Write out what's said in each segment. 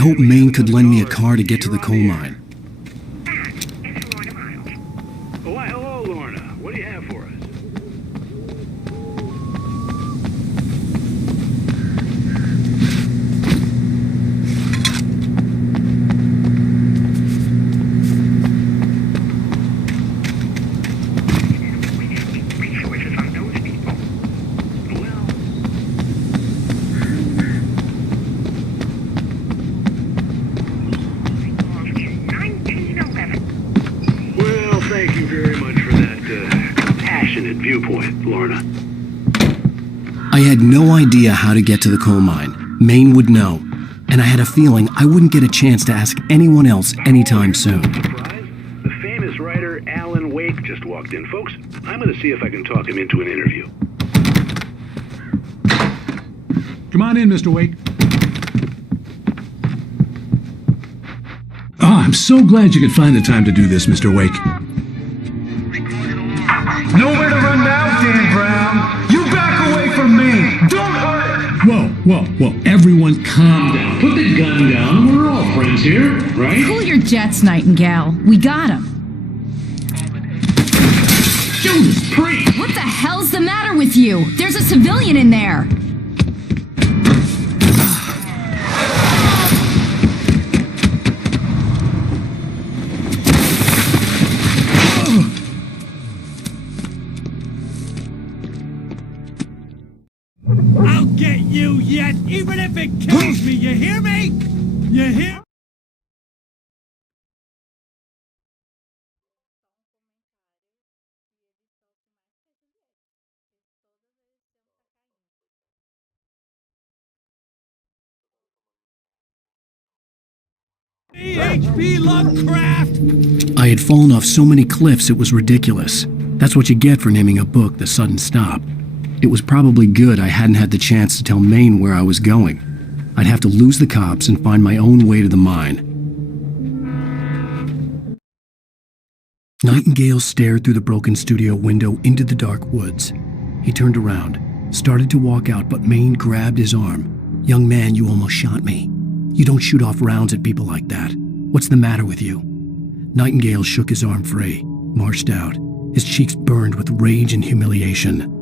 hope Maine could lend me a car to get to the coal mine. Oh, why, hello, Lorna. What do you have for us? Thank you very much for that compassionate viewpoint, Lorna. I had no idea how to get to the coal mine. Maine would know, and I had a feeling I wouldn't get a chance to ask anyone else anytime soon. Surprise. The famous writer Alan Wake just walked in. Folks, I'm going to see if I can talk him into an interview. Come on in, Mr. Wake. Oh, I'm so glad you could find the time to do this, Mr. Wake. Nowhere to run now, Dan Brown. You back away from me. Don't hurt. Whoa. Everyone calm down. Put the gun down. We're all friends here, right? Cool your jets, Nightingale. We got him. Judas Priest! What the hell's the matter with you? There's a civilian in there. I'll get you yet, even if it kills me, you hear me? You hear? H.P. Lovecraft! I had fallen off so many cliffs it was ridiculous. That's what you get for naming a book The Sudden Stop. It was probably good I hadn't had the chance to tell Maine where I was going. I'd have to lose the cops and find my own way to the mine. Nightingale stared through the broken studio window into the dark woods. He turned around, started to walk out, but Maine grabbed his arm. "Young man, you almost shot me. You don't shoot off rounds at people like that. What's the matter with you?" Nightingale shook his arm free, marched out. His cheeks burned with rage and humiliation.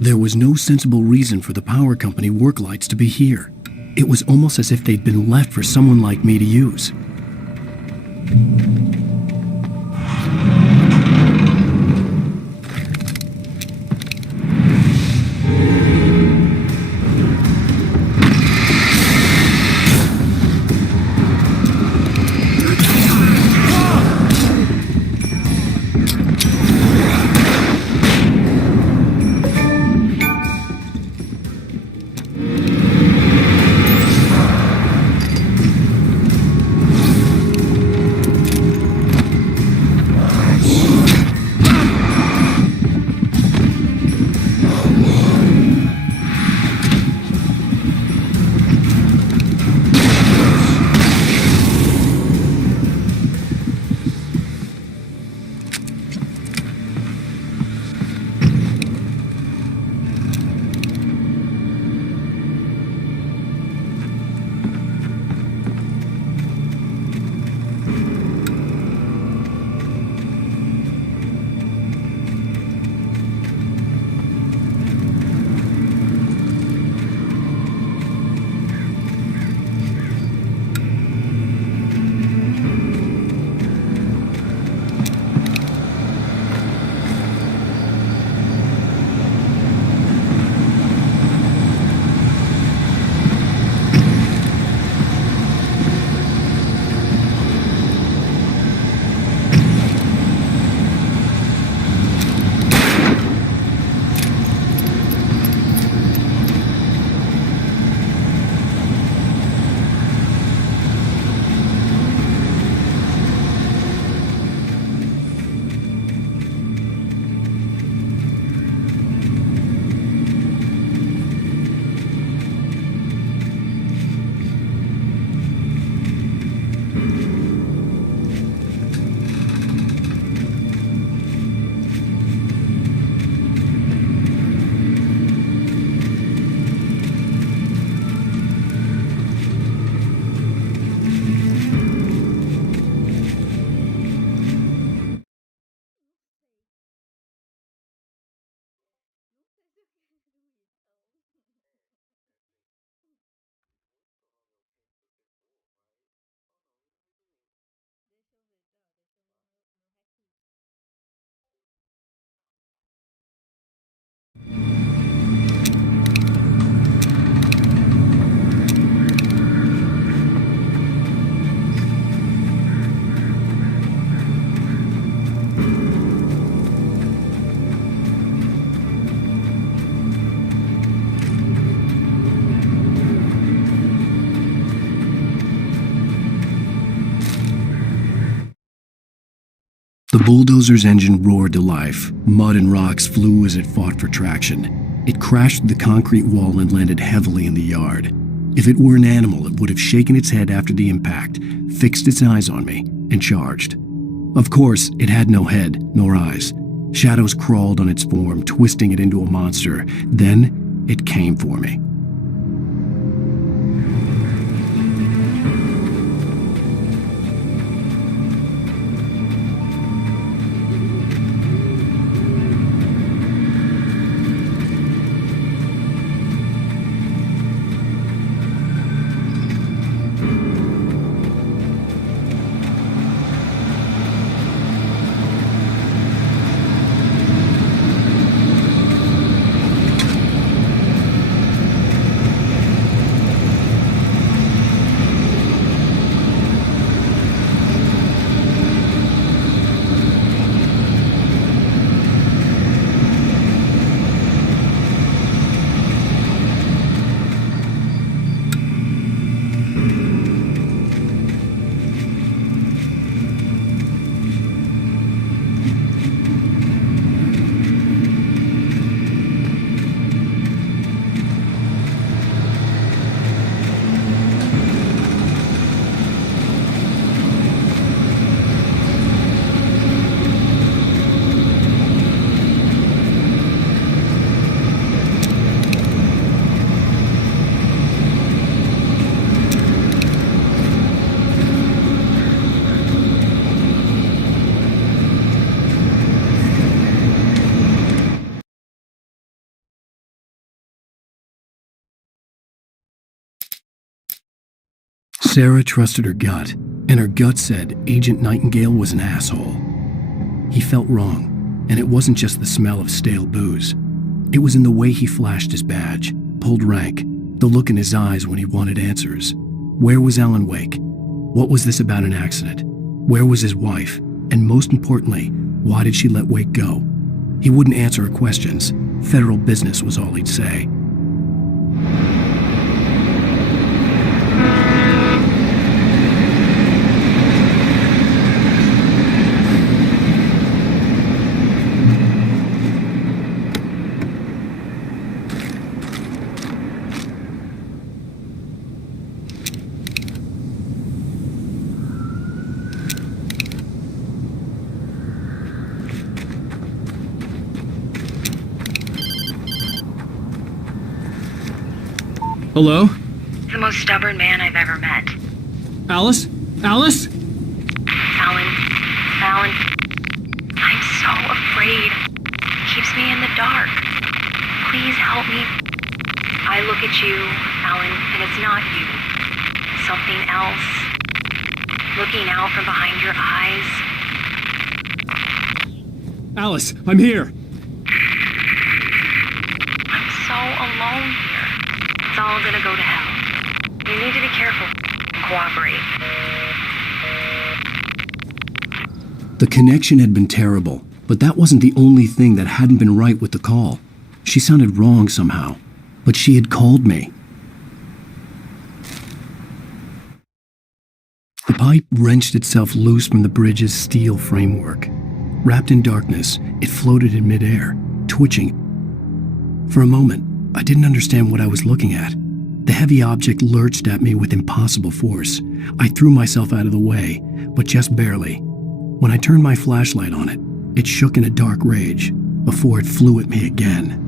There was no sensible reason for the power company work lights to be here. It was almost as if they'd been left for someone like me to use. bulldozer's engine roared to life. Mud and rocks flew as it fought for traction. It crashed through the concrete wall and landed heavily in the yard. If it were an animal, it would have shaken its head after the impact, fixed its eyes on me, and charged. Of course, it had no head, nor eyes. Shadows crawled on its form, twisting it into a monster. Then, it came for me. Sarah trusted her gut, and her gut said Agent Nightingale was an asshole. He felt wrong, and it wasn't just the smell of stale booze. It was in the way he flashed his badge, pulled rank, the look in his eyes when he wanted answers. Where was Alan Wake? What was this about an accident? Where was his wife? And most importantly, why did she let Wake go? He wouldn't answer her questions. Federal business was all he'd say. Hello? The most stubborn man I've ever met. Alice? Alice? Alan. Alan. I'm so afraid. It keeps me in the dark. Please help me. I look at you, Alan, and it's not you. Something else. Looking out from behind your eyes. Alice, I'm here. I'm so alone here. It's all gonna go to hell. You need to be careful and cooperate. The connection had been terrible, but that wasn't the only thing that hadn't been right with the call. She sounded wrong somehow, but she had called me. The pipe wrenched itself loose from the bridge's steel framework. Wrapped in darkness, it floated in midair, twitching. For a moment, I didn't understand what I was looking at. The heavy object lurched at me with impossible force. I threw myself out of the way, but just barely. When I turned my flashlight on it, it shook in a dark rage before it flew at me again.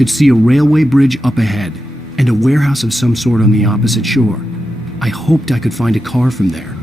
could see a railway bridge up ahead and a warehouse of some sort on the opposite shore. I hoped I could find a car from there.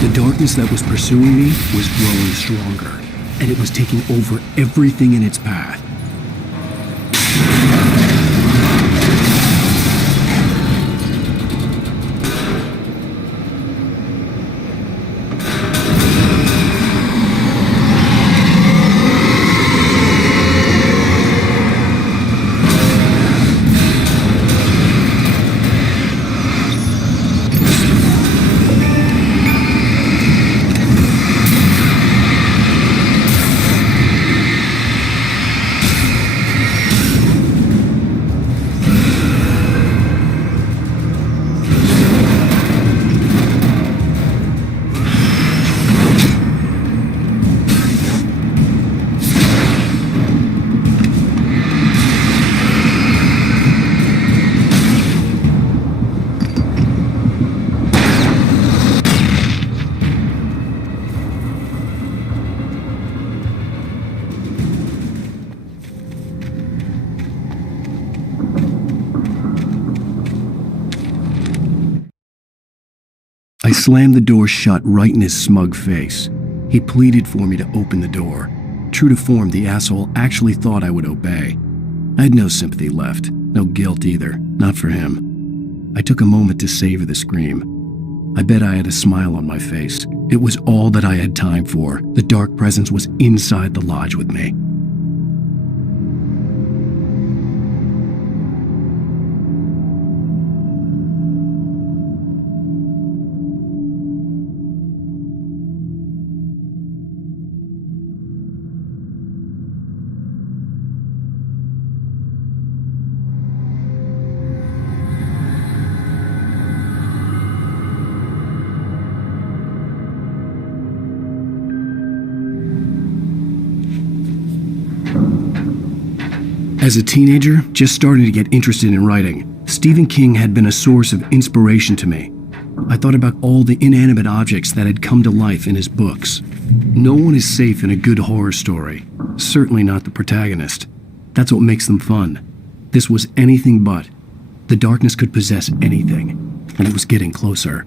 The darkness that was pursuing me was growing stronger, and it was taking over everything in its path. I slammed the door shut right in his smug face. He pleaded for me to open the door. True to form, the asshole actually thought I would obey. I had no sympathy left, no guilt either, not for him. I took a moment to savor the scream. I bet I had a smile on my face. It was all that I had time for. The dark presence was inside the lodge with me. As a teenager, just starting to get interested in writing, Stephen King had been a source of inspiration to me. I thought about all the inanimate objects that had come to life in his books. No one is safe in a good horror story. Certainly not the protagonist. That's what makes them fun. This was anything but. The darkness could possess anything, and it was getting closer.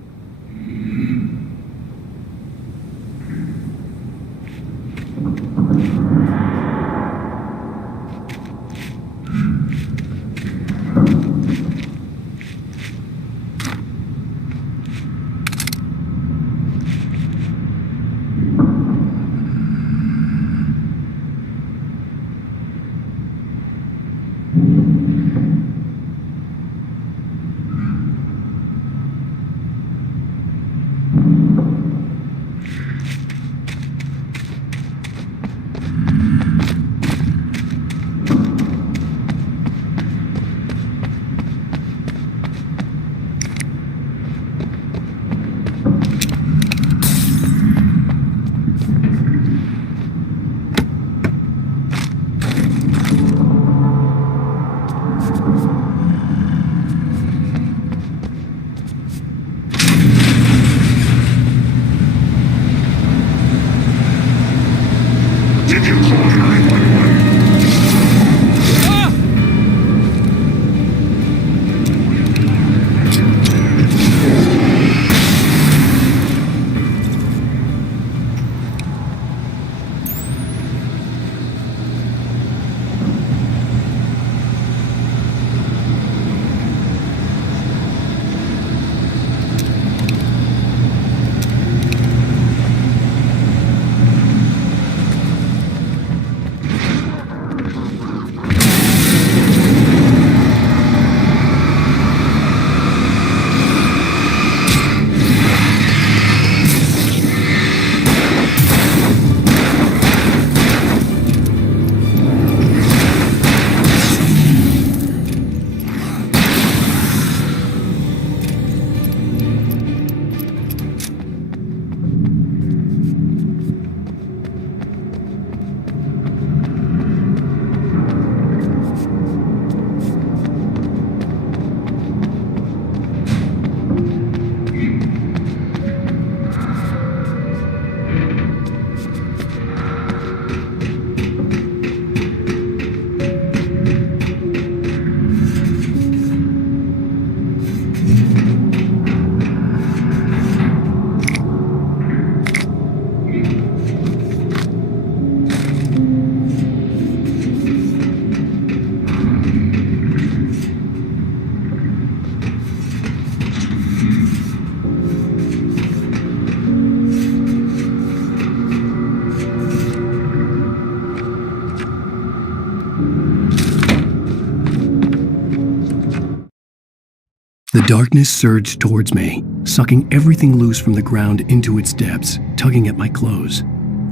The darkness surged towards me, sucking everything loose from the ground into its depths, tugging at my clothes.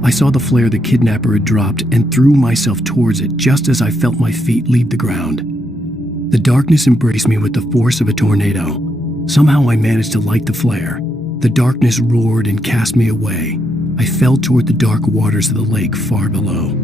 I saw the flare the kidnapper had dropped and threw myself towards it just as I felt my feet leave the ground. The darkness embraced me with the force of a tornado. Somehow I managed to light the flare. The darkness roared and cast me away. I fell toward the dark waters of the lake far below.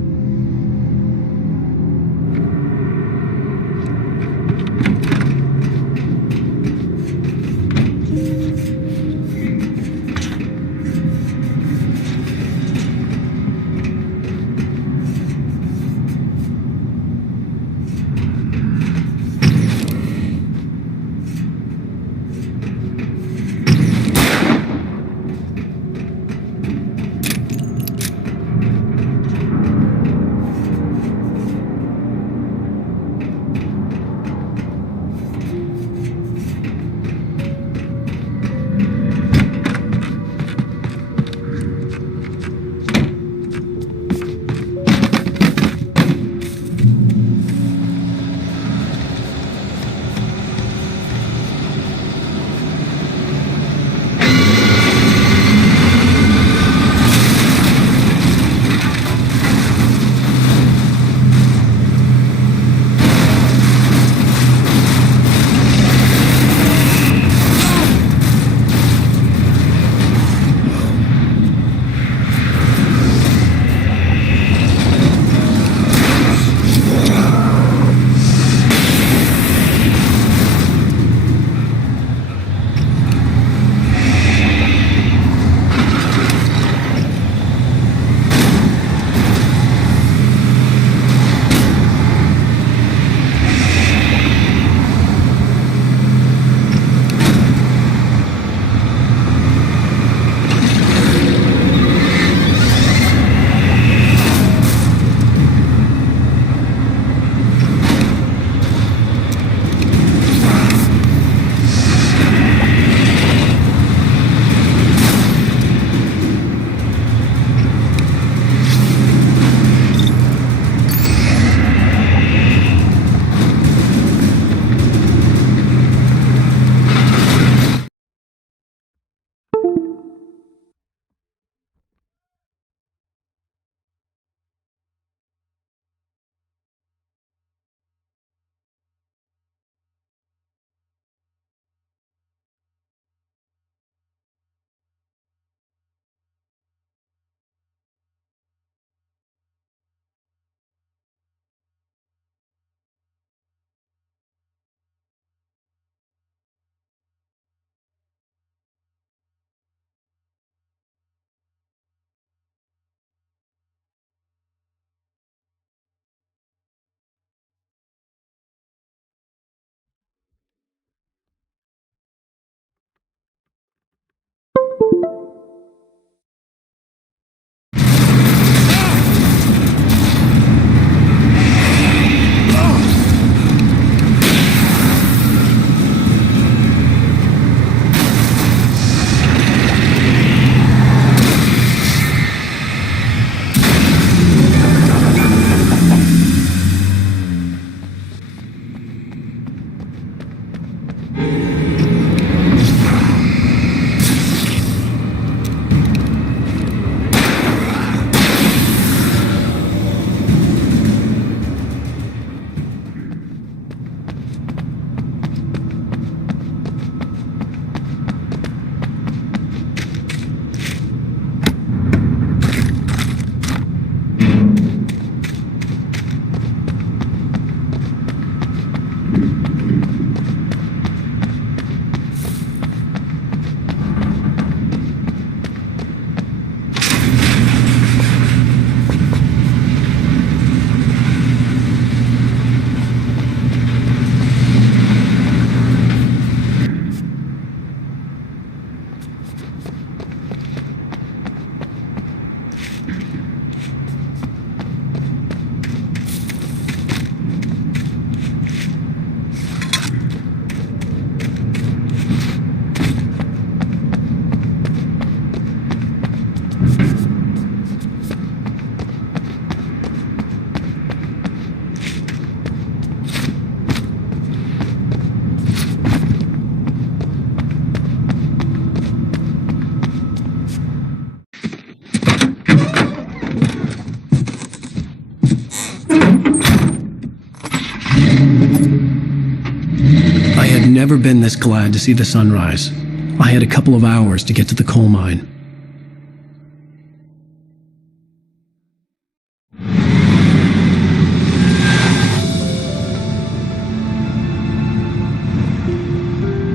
never been this glad to see the sunrise. I had a couple of hours to get to the coal mine.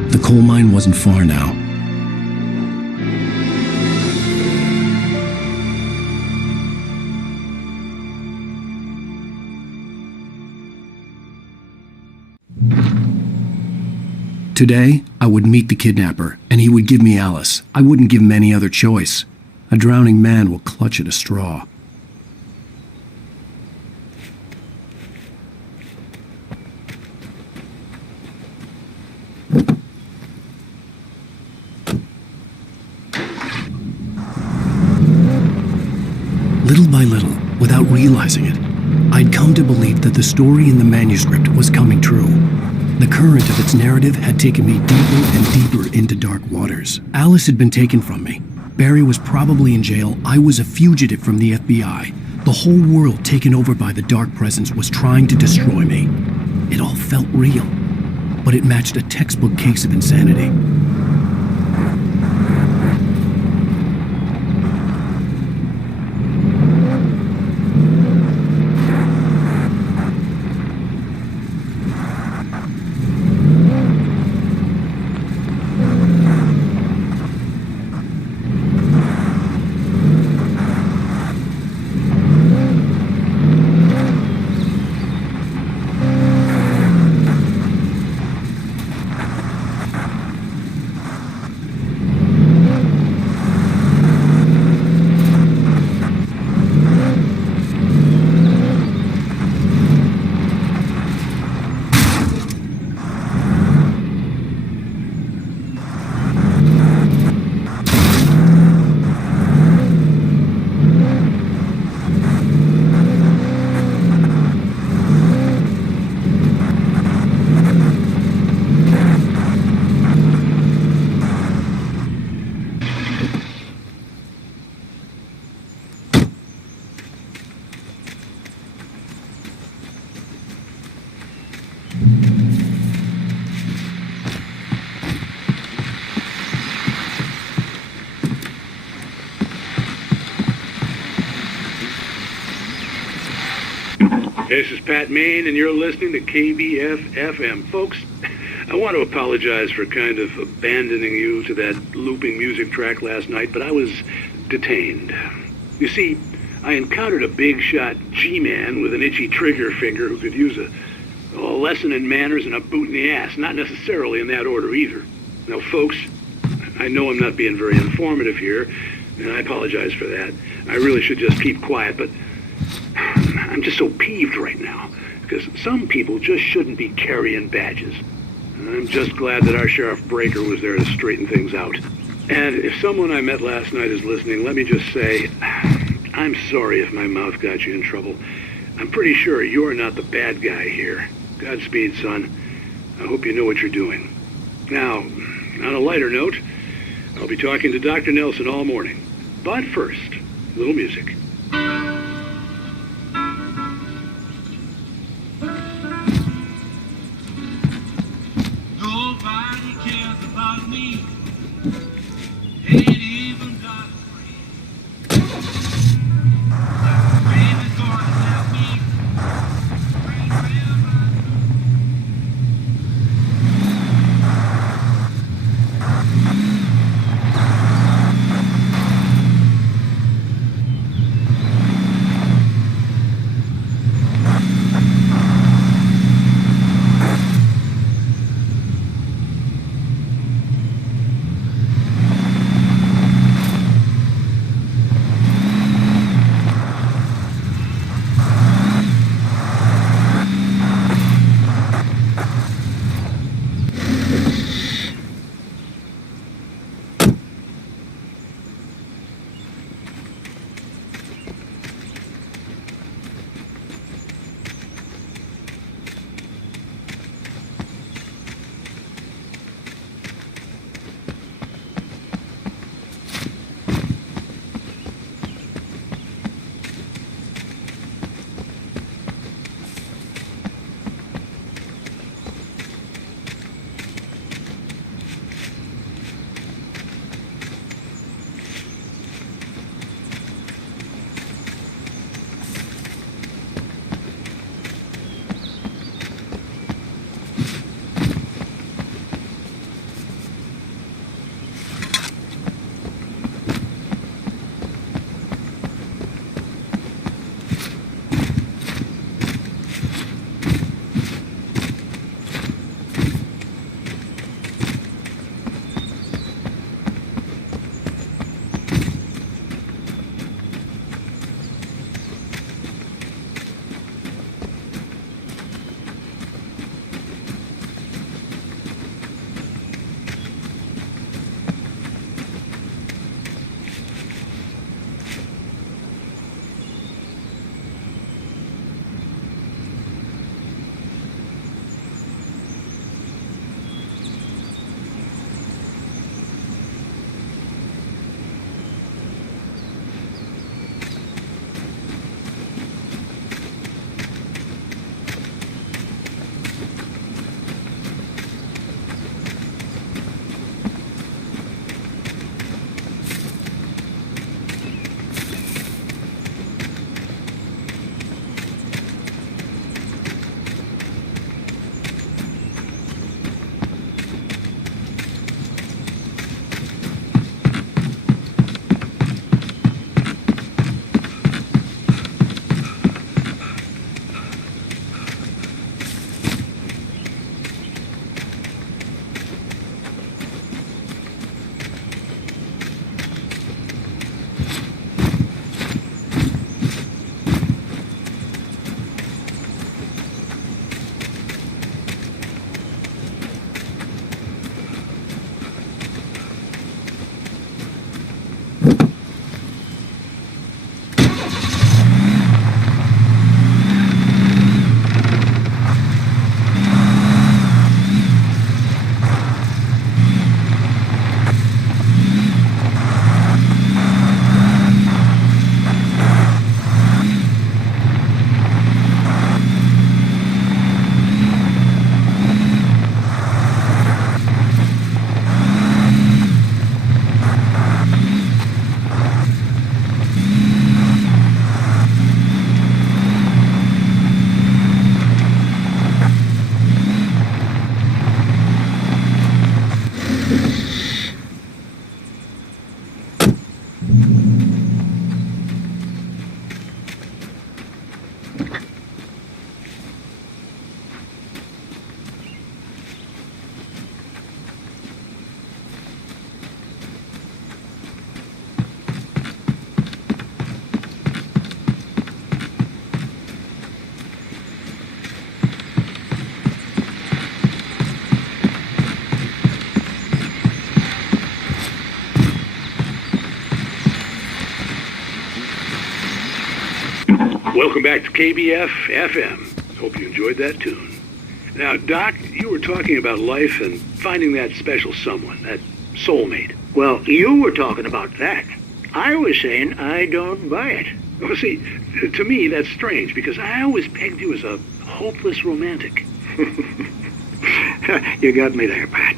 The coal mine wasn't far now. Today, I would meet the kidnapper, and he would give me Alice. I wouldn't give him any other choice. A drowning man will clutch at a straw. Little by little, without realizing it, I'd come to believe that the story in the manuscript was coming true. The current of its narrative had taken me deeper and deeper into dark waters. Alice had been taken from me. Barry was probably in jail. I was a fugitive from the FBI. The whole world taken over by the dark presence was trying to destroy me. It all felt real, but it matched a textbook case of insanity. This is Pat Maine, and you're listening to KBF-FM. Folks, I want to apologize for kind of abandoning you to that looping music track last night, but I was detained. You see, I encountered a big-shot G-man with an itchy trigger finger who could use a lesson in manners and a boot in the ass, not necessarily in that order either. Now, folks, I know I'm not being very informative here, and I apologize for that. I really should just keep quiet, but I'm just so peeved right now, because some people just shouldn't be carrying badges. And I'm just glad that our Sheriff Breaker was there to straighten things out. And if someone I met last night is listening, let me just say, I'm sorry if my mouth got you in trouble. I'm pretty sure you're not the bad guy here. Godspeed, son. I hope you know what you're doing. Now, on a lighter note, I'll be talking to Dr. Nelson all morning. But first, a little music. Nobody cares about me. Ain't even got a friend. Baby's gonna let me bring forever. Welcome back to KBF FM. Hope you enjoyed that tune. Now, Doc, you were talking about life and finding that special someone, that soulmate. Well, you were talking about that. I was saying I don't buy it. Well, see, to me, that's strange, because I always pegged you as a hopeless romantic. You got me there, Pat.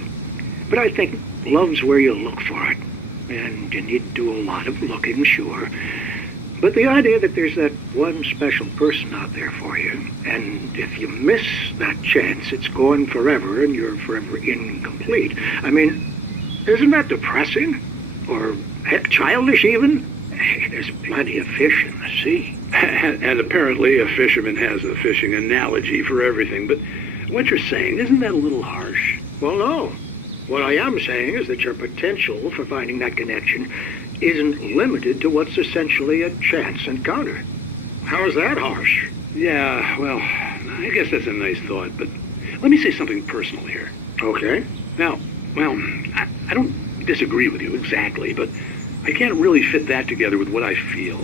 But I think love's where you look for it. And you need to do a lot of looking, sure. But the idea that there's that one special person out there for you, and if you miss that chance, it's gone forever and you're forever incomplete. I mean, isn't that depressing? Or heck, childish even? There's plenty of fish in the sea. And apparently a fisherman has a fishing analogy for everything, but what you're saying, isn't that a little harsh? Well, no. What I am saying is that your potential for finding that connection isn't limited to what's essentially a chance encounter. How is that harsh? Yeah, well, I guess that's a nice thought, but let me say something personal here. Okay. Now, well, I don't disagree with you exactly, but I can't really fit that together with what I feel,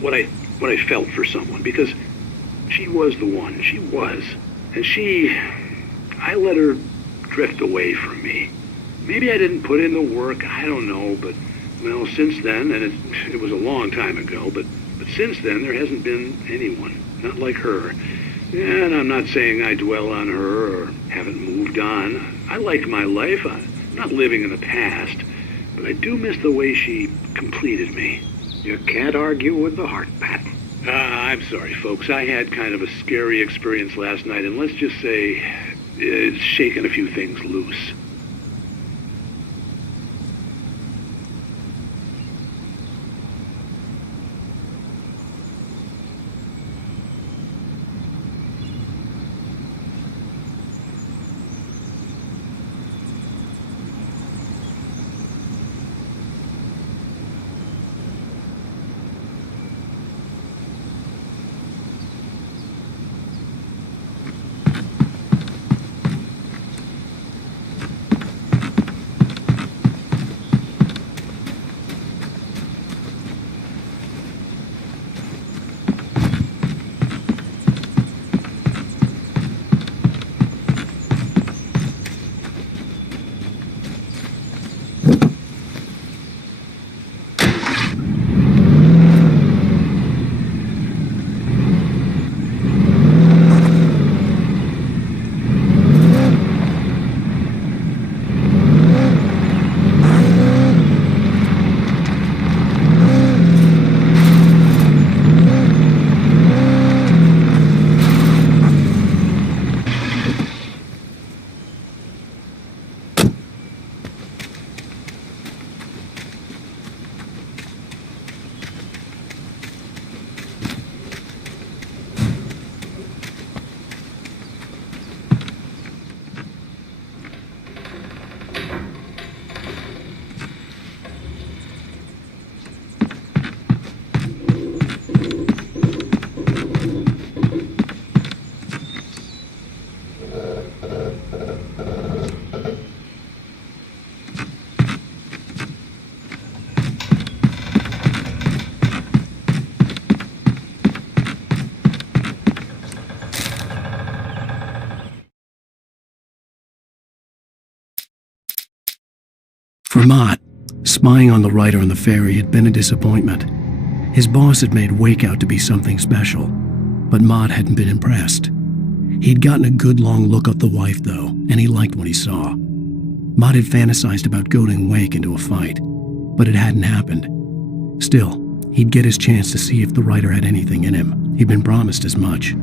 what I felt for someone, because she was the one. She was. And I let her drift away from me. Maybe I didn't put in the work, I don't know, but, well, since then, and it was a long time ago, but since then there hasn't been anyone, not like her. And I'm not saying I dwell on her or haven't moved on. I like my life. I'm not living in the past, but I do miss the way she completed me. You can't argue with the heart, Pat. I'm sorry, folks. I had kind of a scary experience last night, and let's just say it's shaken a few things loose. For Mott, spying on the writer on the ferry had been a disappointment. His boss had made Wake out to be something special, but Mott hadn't been impressed. He'd gotten a good long look at the wife, though, and he liked what he saw. Mott had fantasized about goading Wake into a fight, but it hadn't happened. Still, he'd get his chance to see if the writer had anything in him. He'd been promised as much.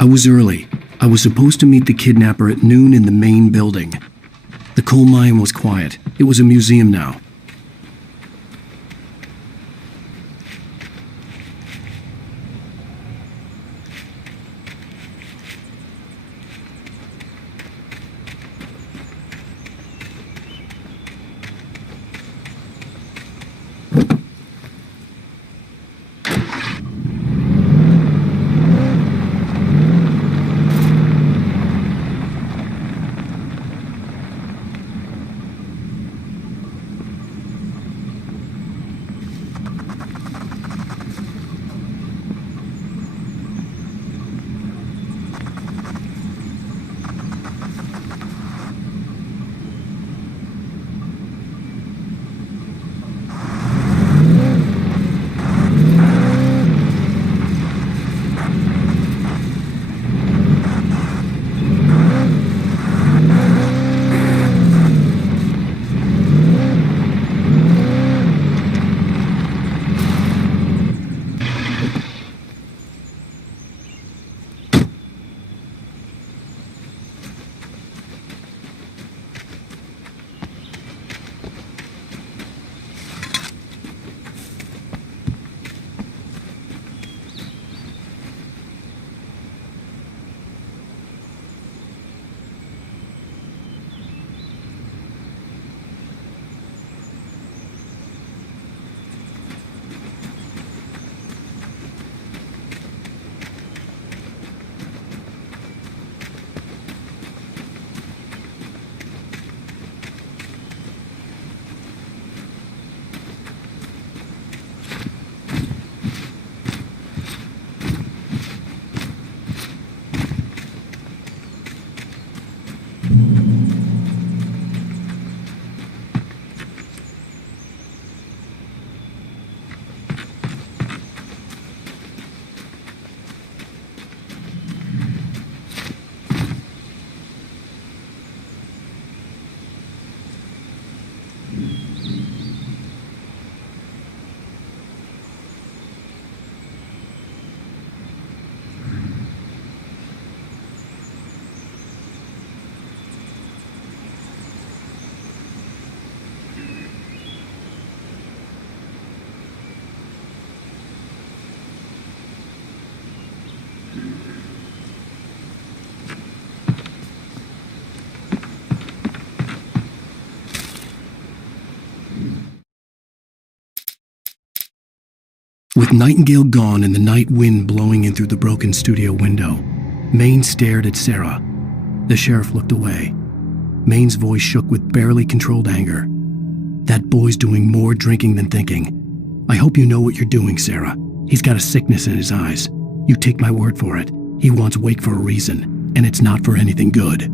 I was early. I was supposed to meet the kidnapper at noon in the main building. The coal mine was quiet. It was a museum now. With Nightingale gone and the night wind blowing in through the broken studio window, Maine stared at Sarah. The sheriff looked away. Maine's voice shook with barely controlled anger. That boy's doing more drinking than thinking. I hope you know what you're doing, Sarah. He's got a sickness in his eyes. You take my word for it. He wants Wake for a reason, and it's not for anything good.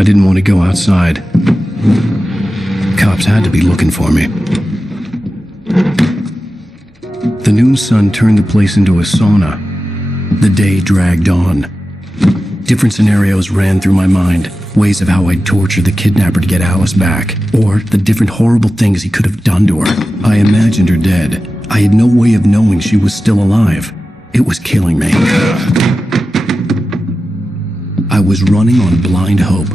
I didn't want to go outside. Cops had to be looking for me. The noon sun turned the place into a sauna. The day dragged on. Different scenarios ran through my mind. Ways of how I'd torture the kidnapper to get Alice back. Or the different horrible things he could have done to her. I imagined her dead. I had no way of knowing she was still alive. It was killing me. I was running on blind hope.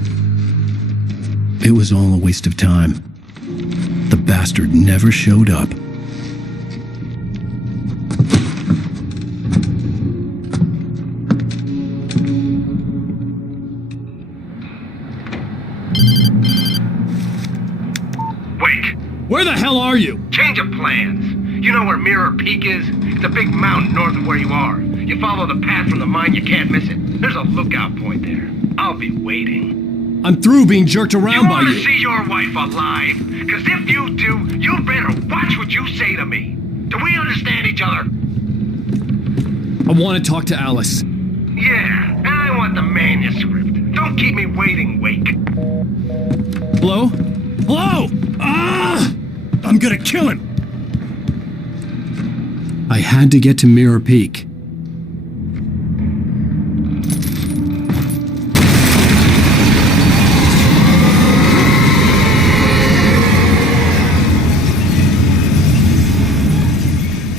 It was all a waste of time. The bastard never showed up. Wait! Where the hell are you? Change of plans. You know where Mirror Peak is? It's a big mountain north of where you are. You follow the path from the mine, you can't miss it. There's a lookout point there. I'll be waiting. I'm through being jerked around by You you. want to see your wife alive? Because if you do, you better watch what you say to me. Do we understand each other? I want to talk to Alice. Yeah, and I want the manuscript. Don't keep me waiting, Wake. Hello? Hello! Ah! I'm gonna kill him! I had to get to Mirror Peak.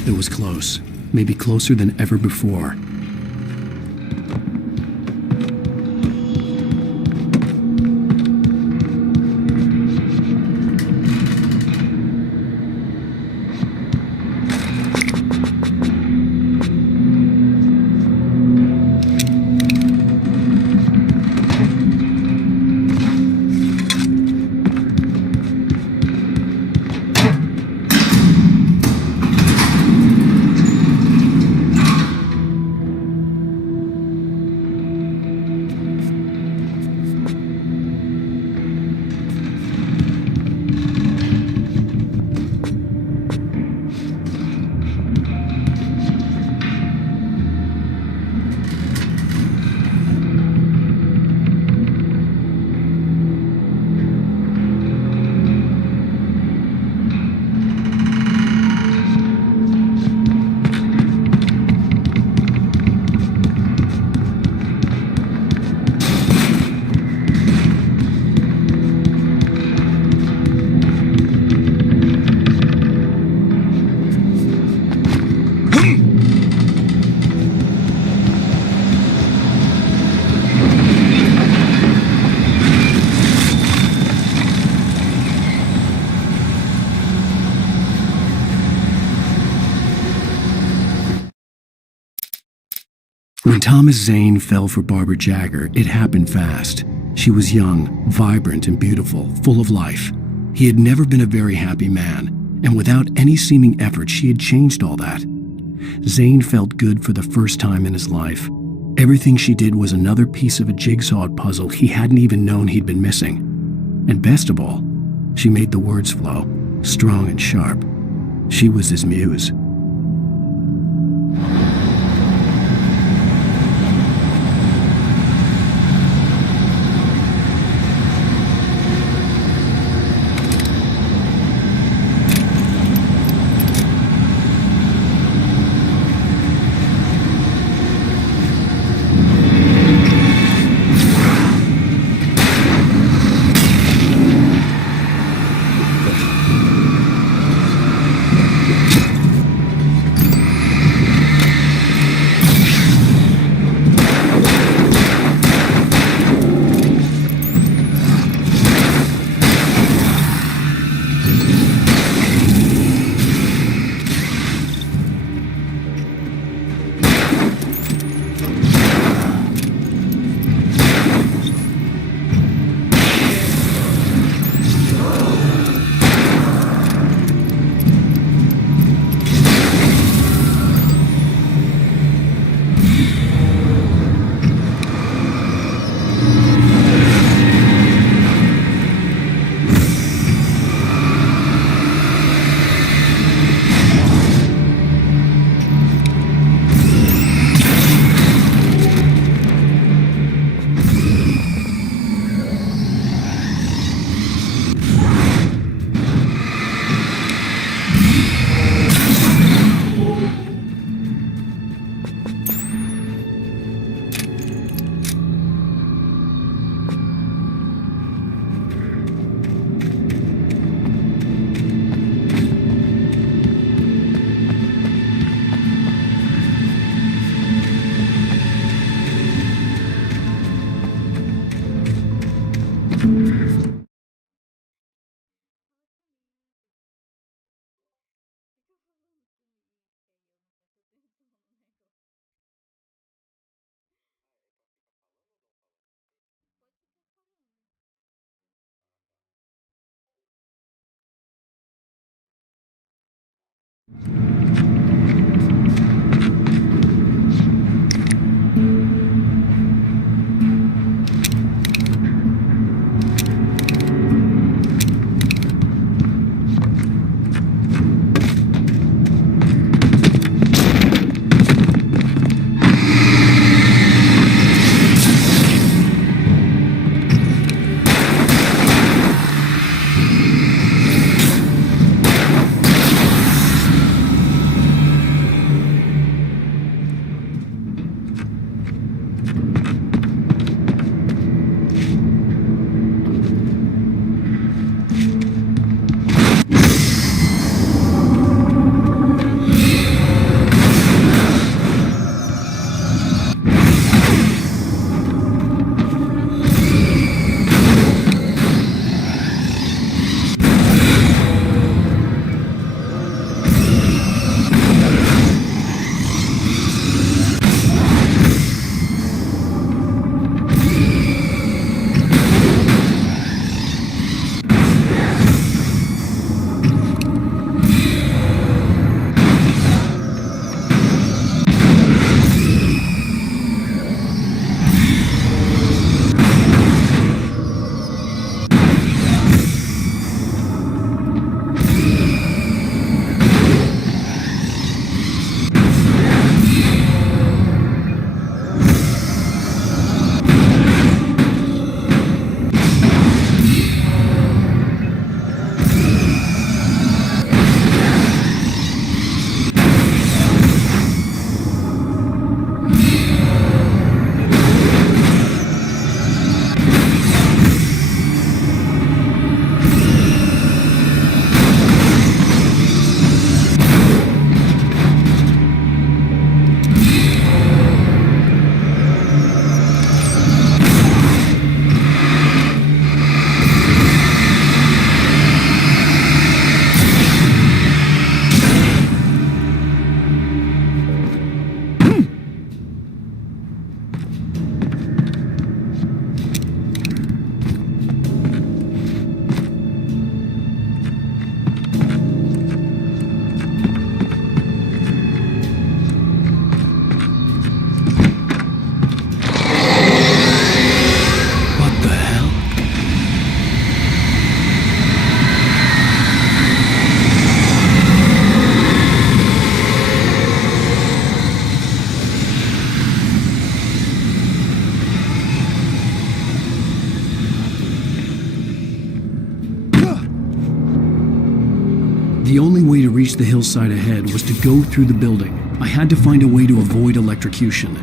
It was close, maybe closer than ever before. When Thomas Zane fell for Barbara Jagger, it happened fast. She was young, vibrant, and beautiful, full of life. He had never been a very happy man, and without any seeming effort, she had changed all that. Zane felt good for the first time in his life. Everything she did was another piece of a jigsaw puzzle he hadn't even known he'd been missing. And best of all, she made the words flow, strong and sharp. She was his muse. The only way to reach the hillside ahead was to go through the building. I had to find a way to avoid electrocution.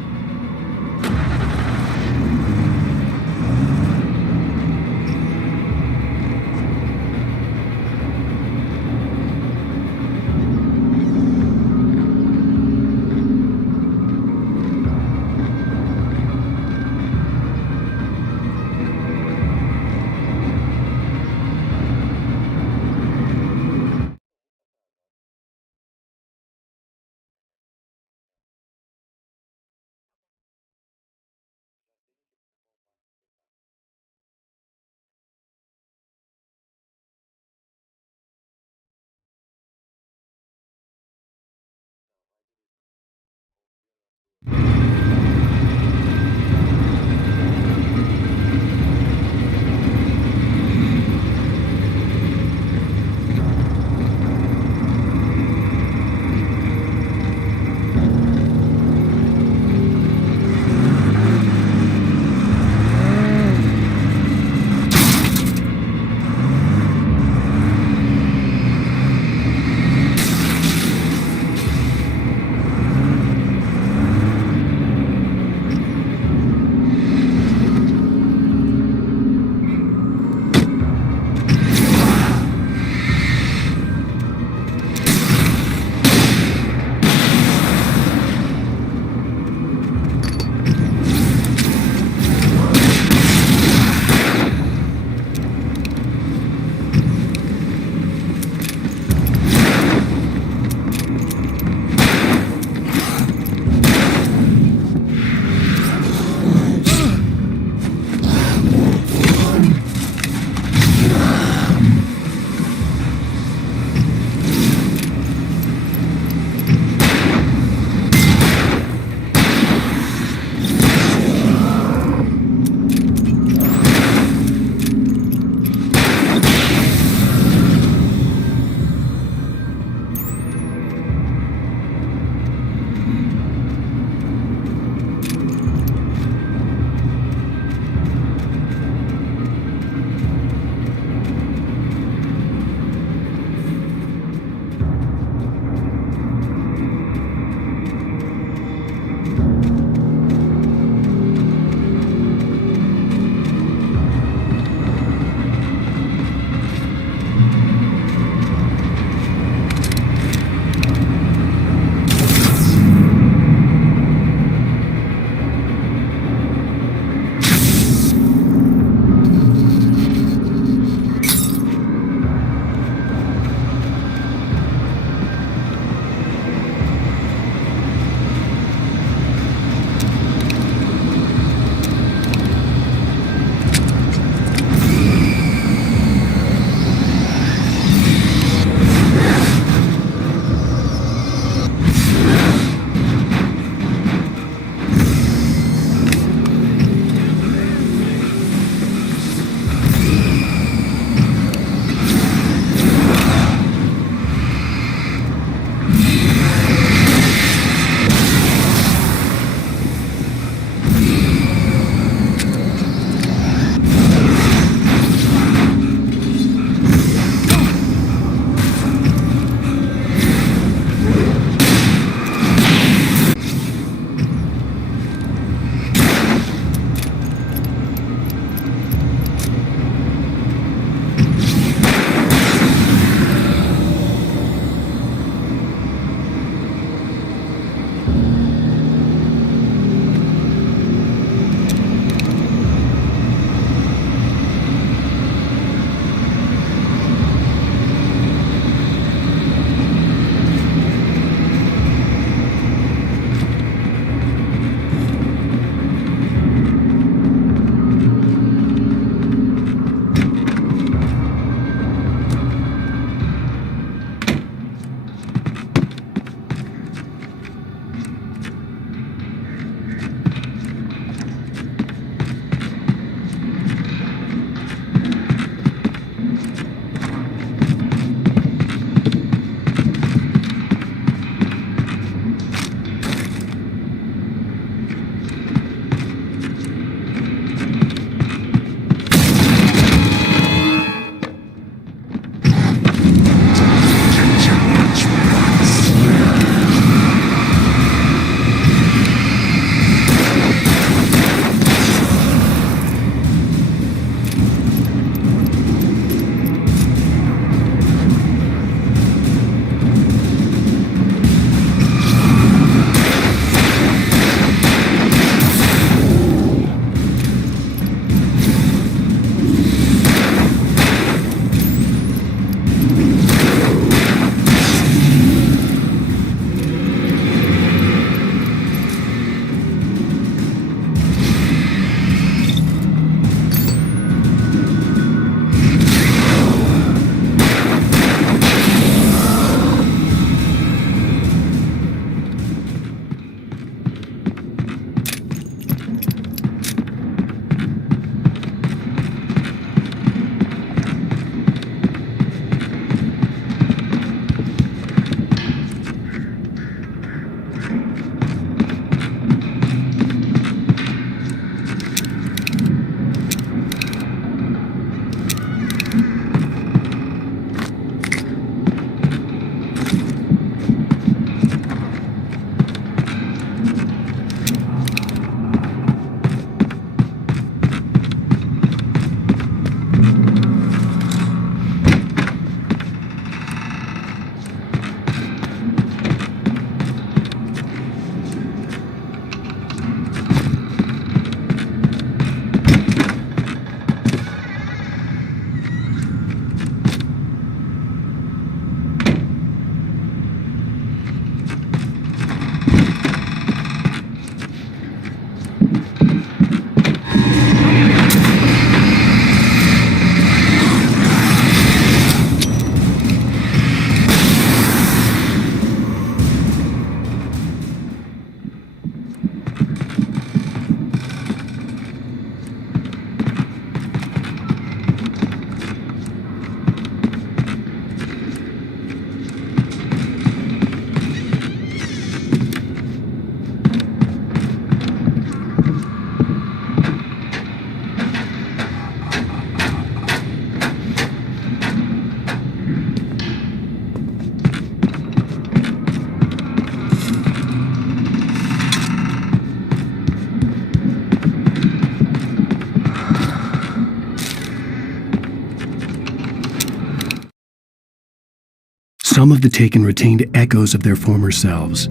Some of the taken retained echoes of their former selves,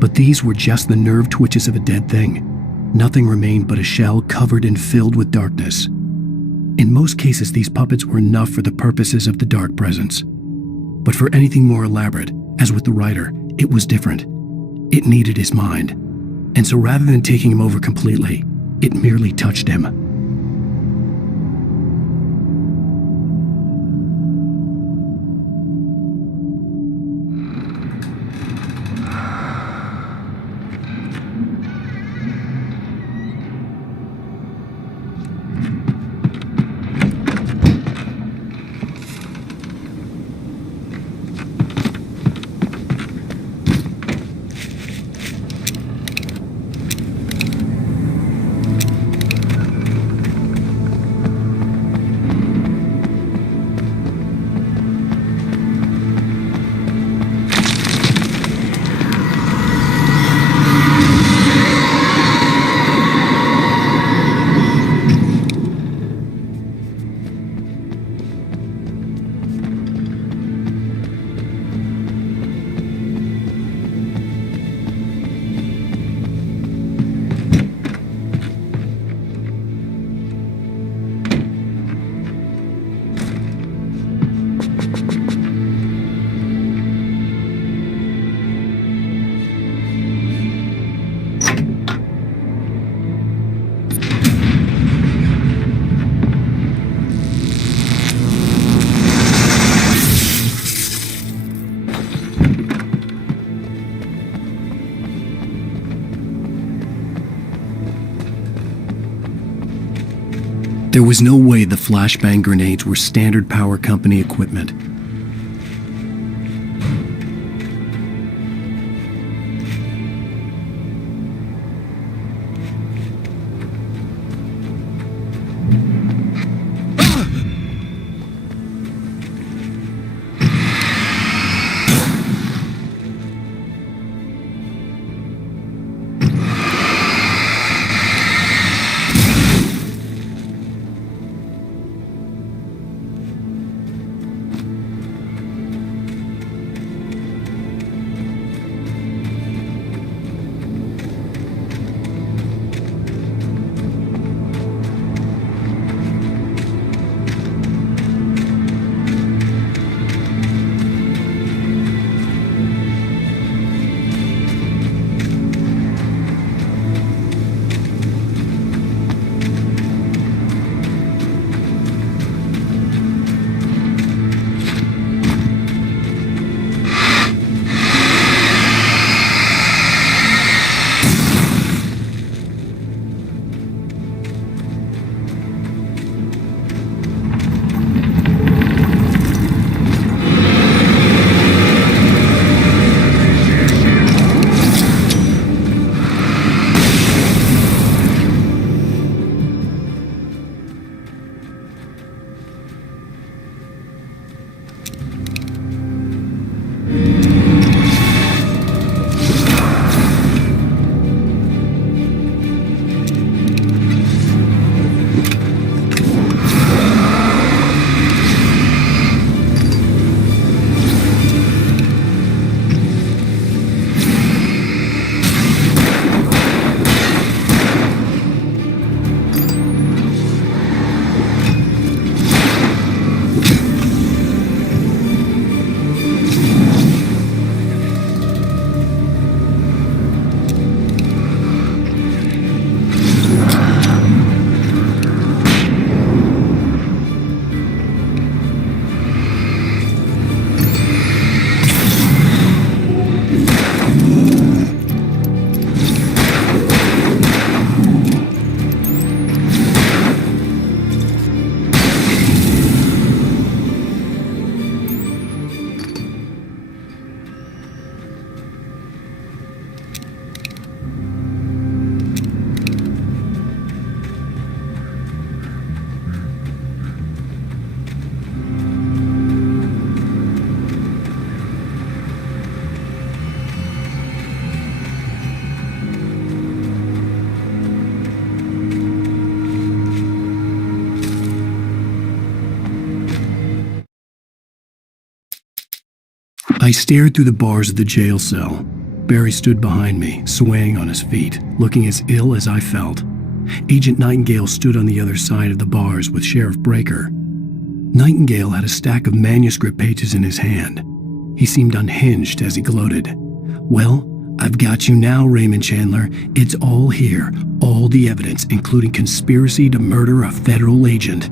but these were just the nerve twitches of a dead thing. Nothing remained but a shell covered and filled with darkness. In most cases, these puppets were enough for the purposes of the dark presence. But for anything more elaborate, as with the writer, it was different. It needed his mind. And so rather than taking him over completely, it merely touched him. There was no way the flashbang grenades were standard power company equipment. I stared through the bars of the jail cell. Barry stood behind me, swaying on his feet, looking as ill as I felt. Agent Nightingale stood on the other side of the bars with Sheriff Breaker. Nightingale had a stack of manuscript pages in his hand. He seemed unhinged as he gloated. "Well, I've got you now, Raymond Chandler. It's all here, all the evidence, including conspiracy to murder a federal agent."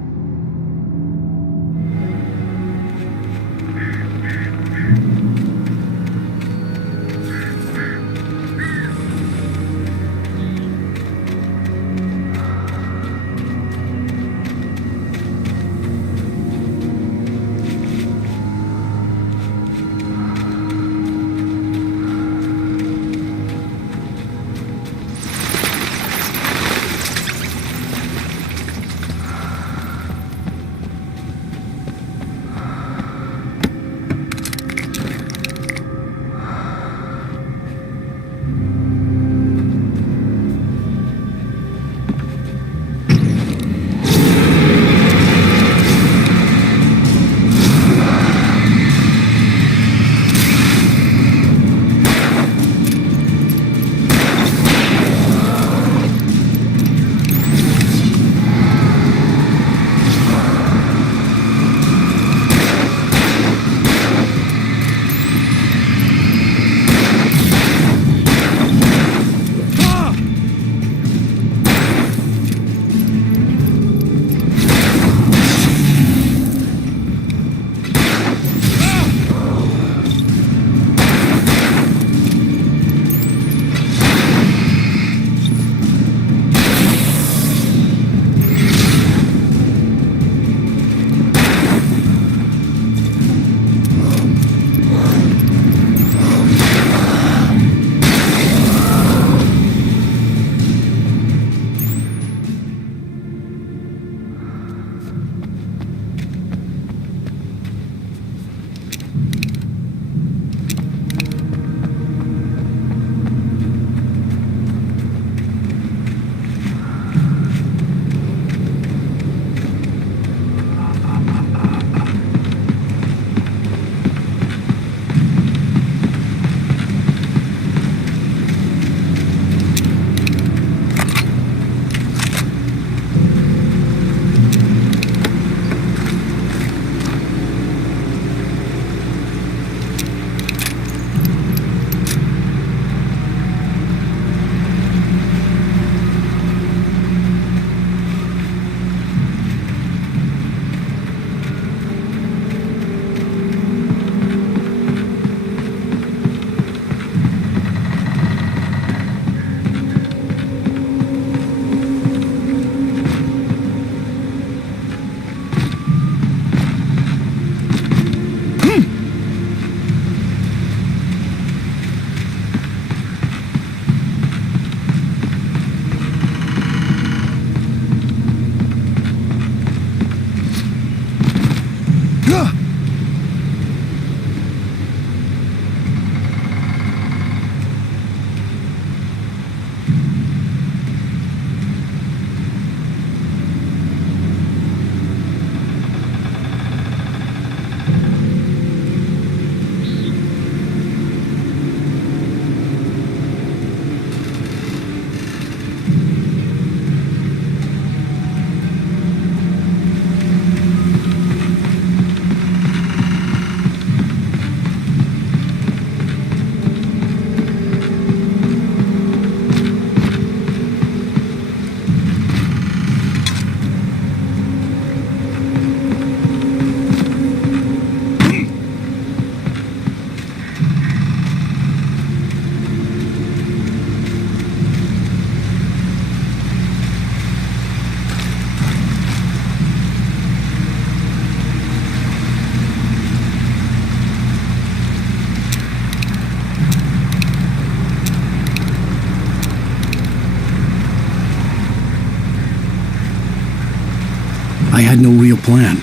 I had no real plan.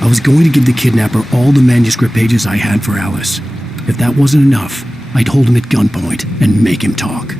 I was going to give the kidnapper all the manuscript pages I had for Alice. If that wasn't enough, I'd hold him at gunpoint and make him talk.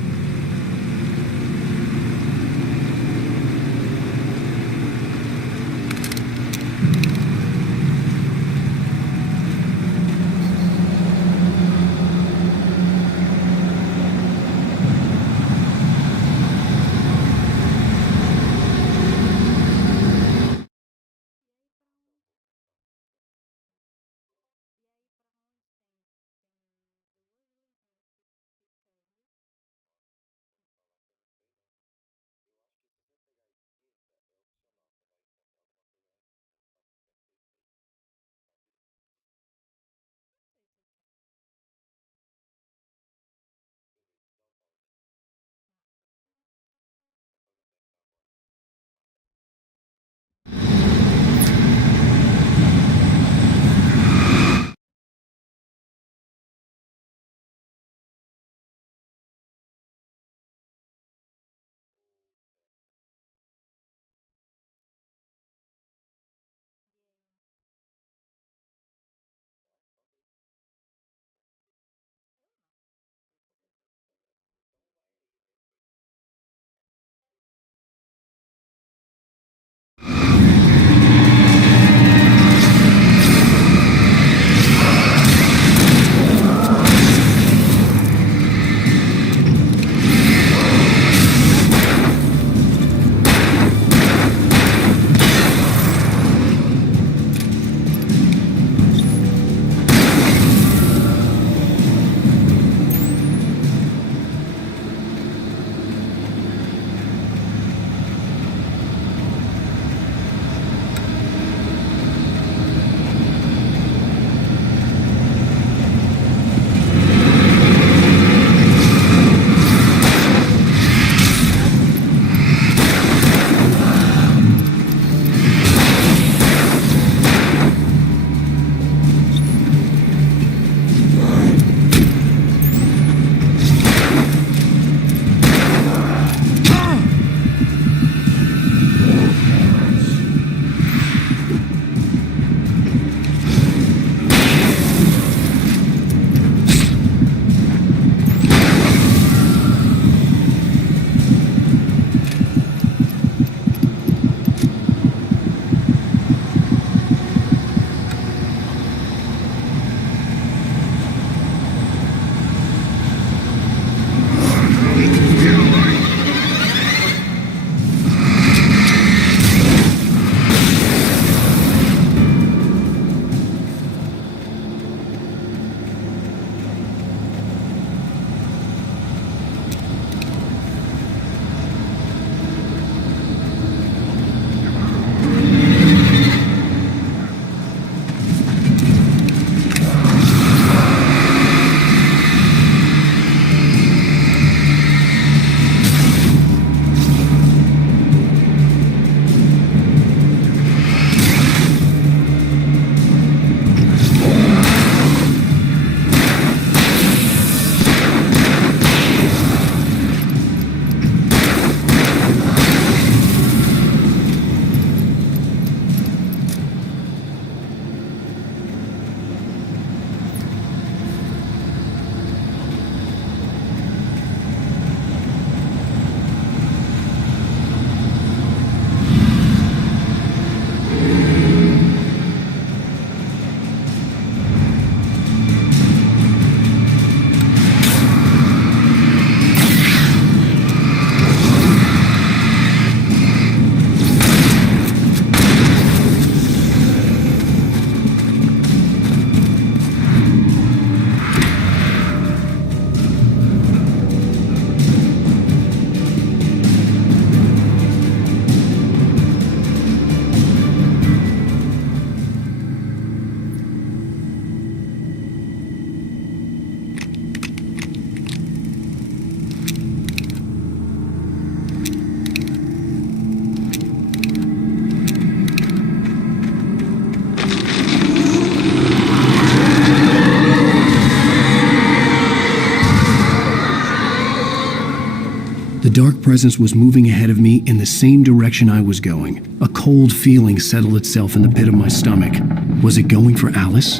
dark presence was moving ahead of me in the same direction I was going. A cold feeling settled itself in the pit of my stomach. Was it going for Alice?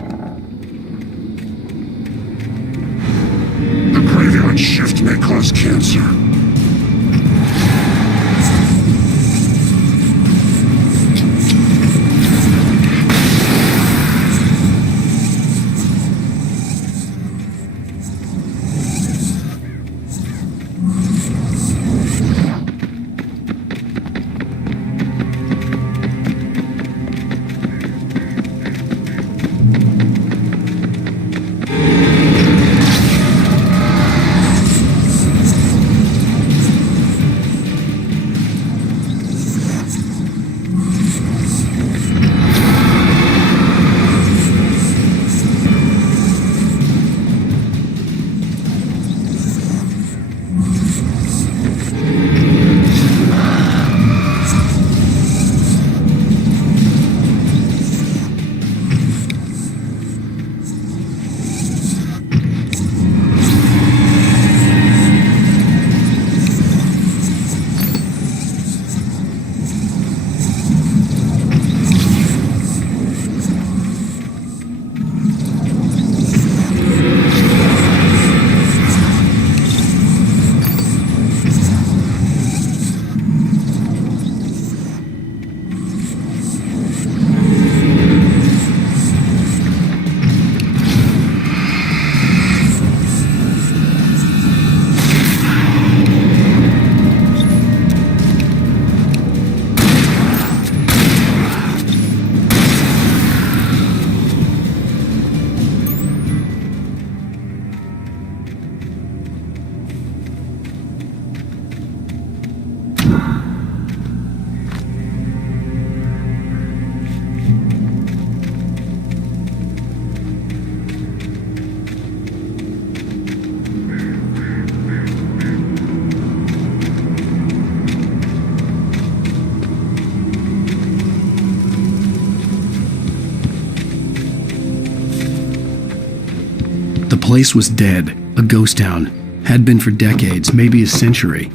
The graveyard shift may cause cancer. The place was dead, a ghost town. Had been for decades, maybe a century.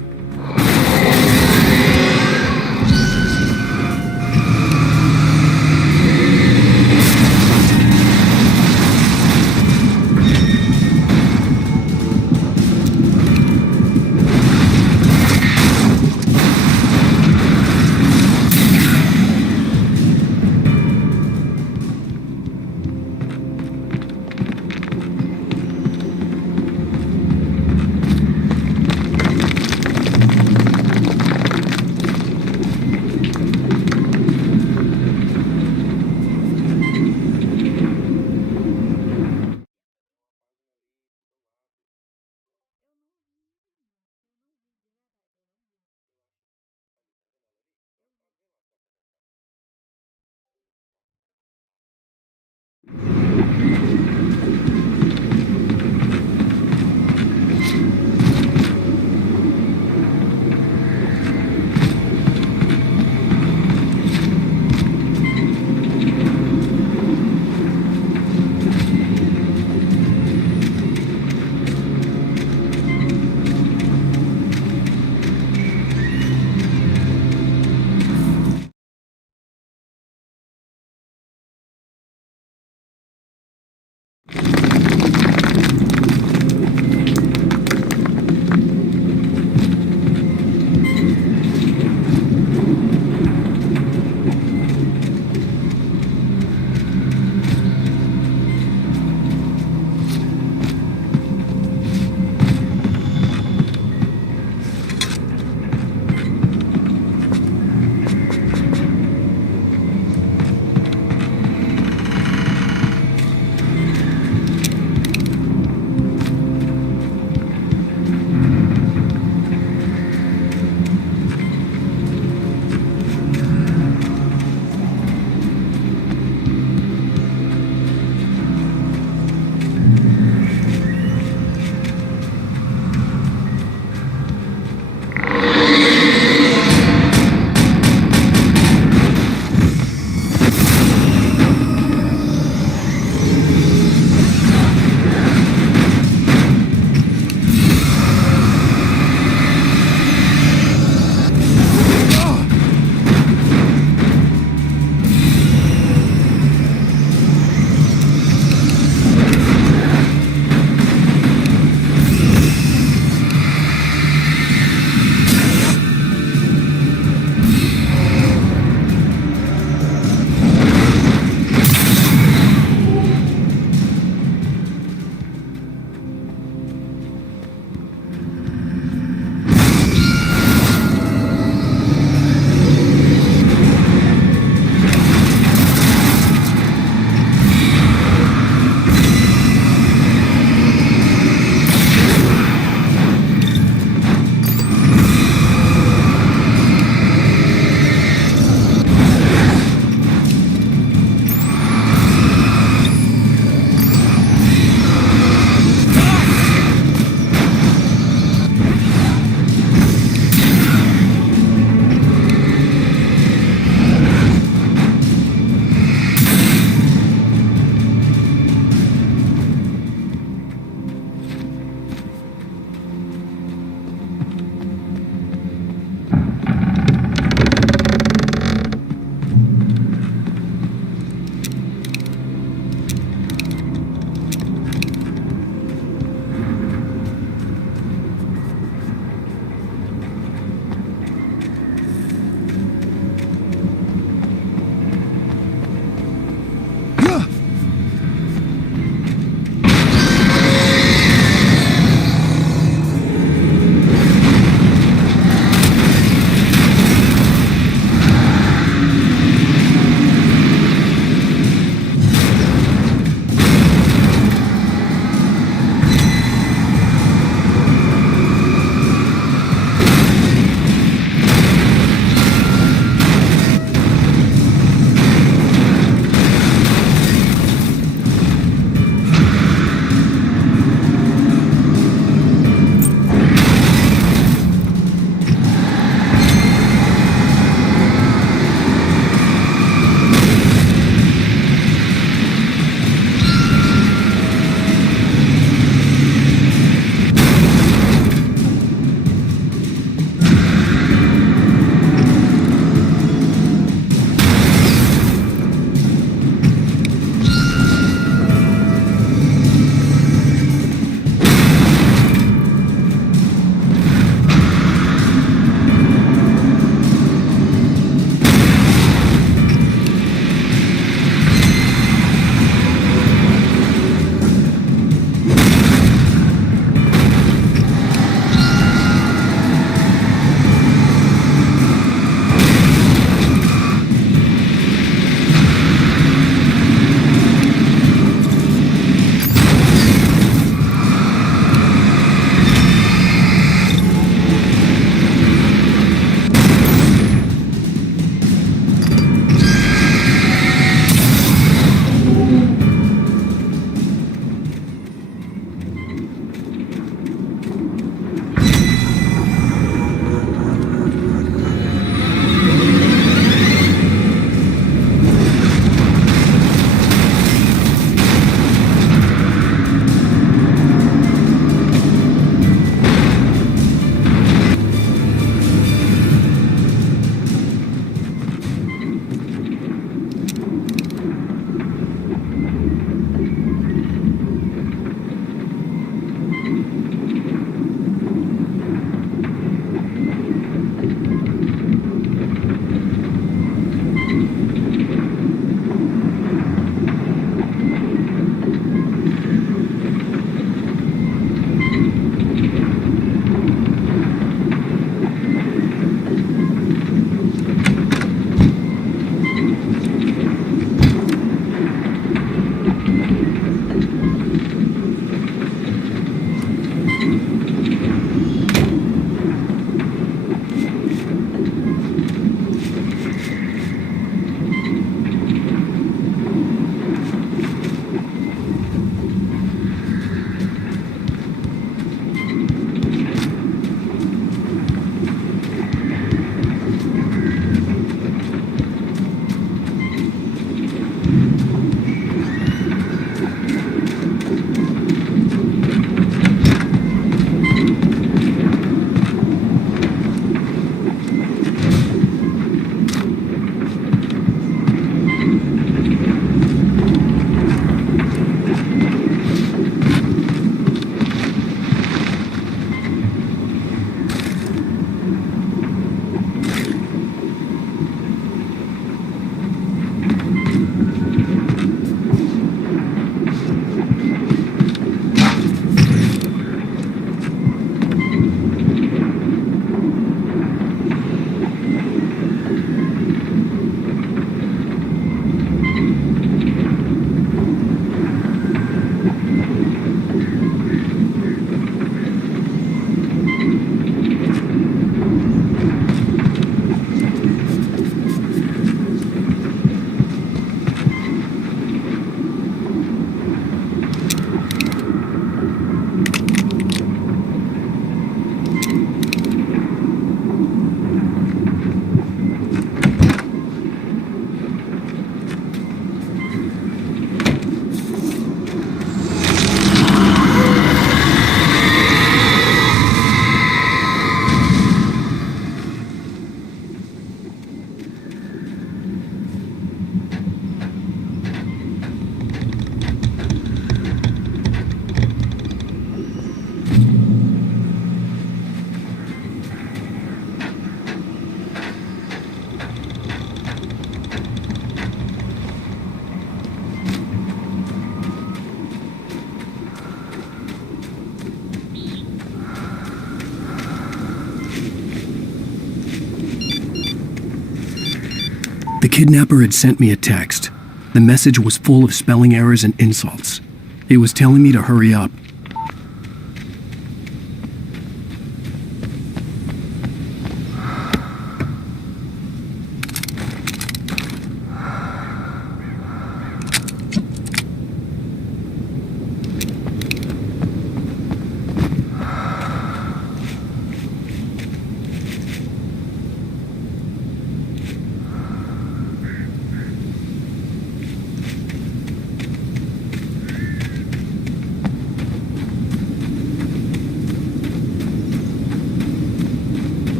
The kidnapper had sent me a text. The message was full of spelling errors and insults. It was telling me to hurry up.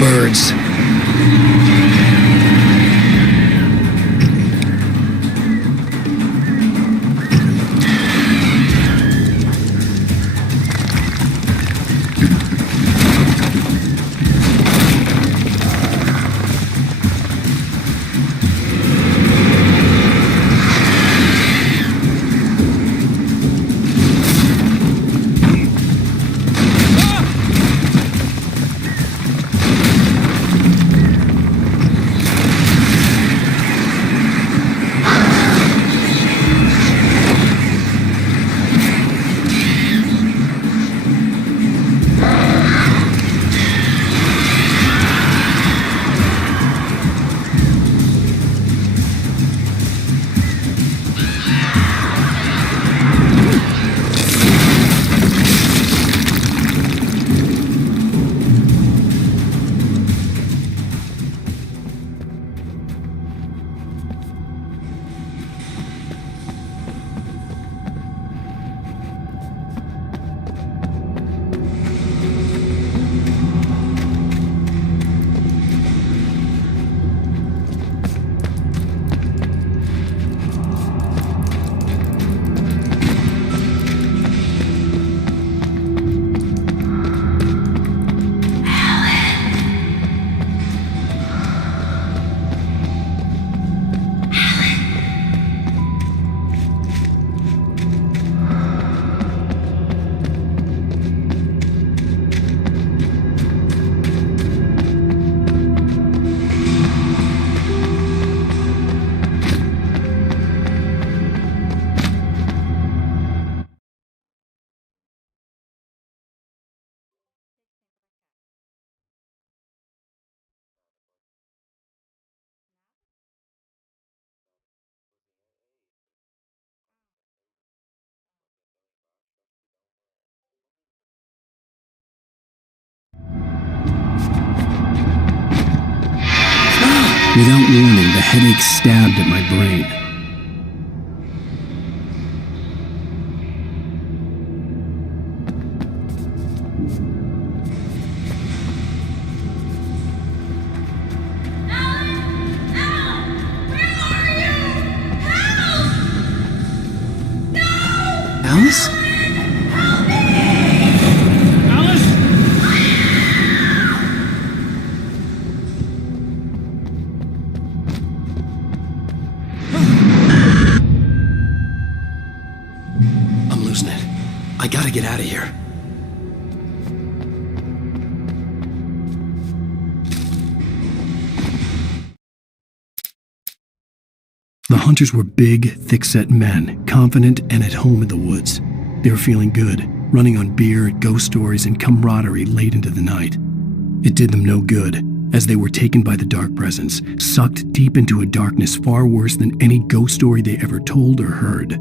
Birds. Without warning, the headache stabbed at my brain. gotta get out of here. The hunters were big, thick-set men, confident and at home in the woods. They were feeling good, running on beer, ghost stories, and camaraderie late into the night. It did them no good, as they were taken by the dark presence, sucked deep into a darkness far worse than any ghost story they ever told or heard.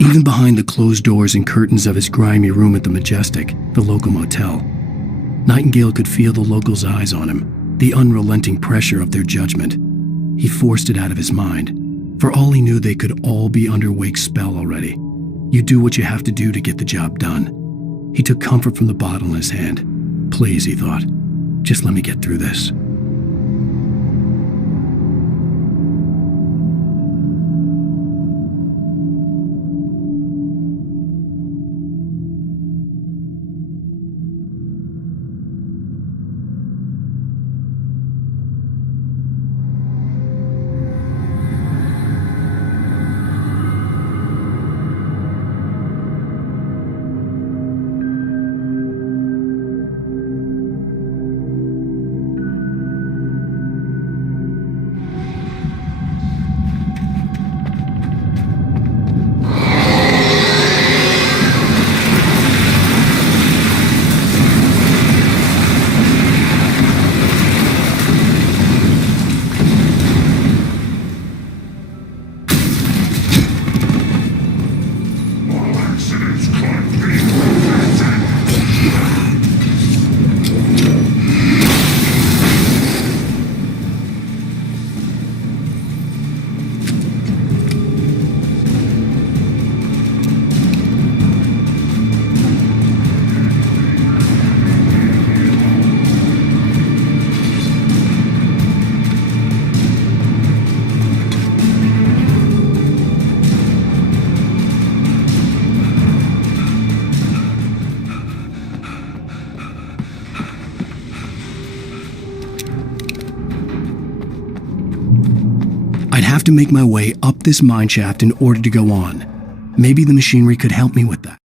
Even behind the closed doors and curtains of his grimy room at the Majestic, the local motel, Nightingale could feel the locals' eyes on him, the unrelenting pressure of their judgment. He forced it out of his mind. For all he knew, they could all be under Wake's spell already. You do what you have to do to get the job done. He took comfort from the bottle in his hand. Please, he thought, just let me get through this. I'd have to make my way up this mine shaft in order to go on. Maybe the machinery could help me with that.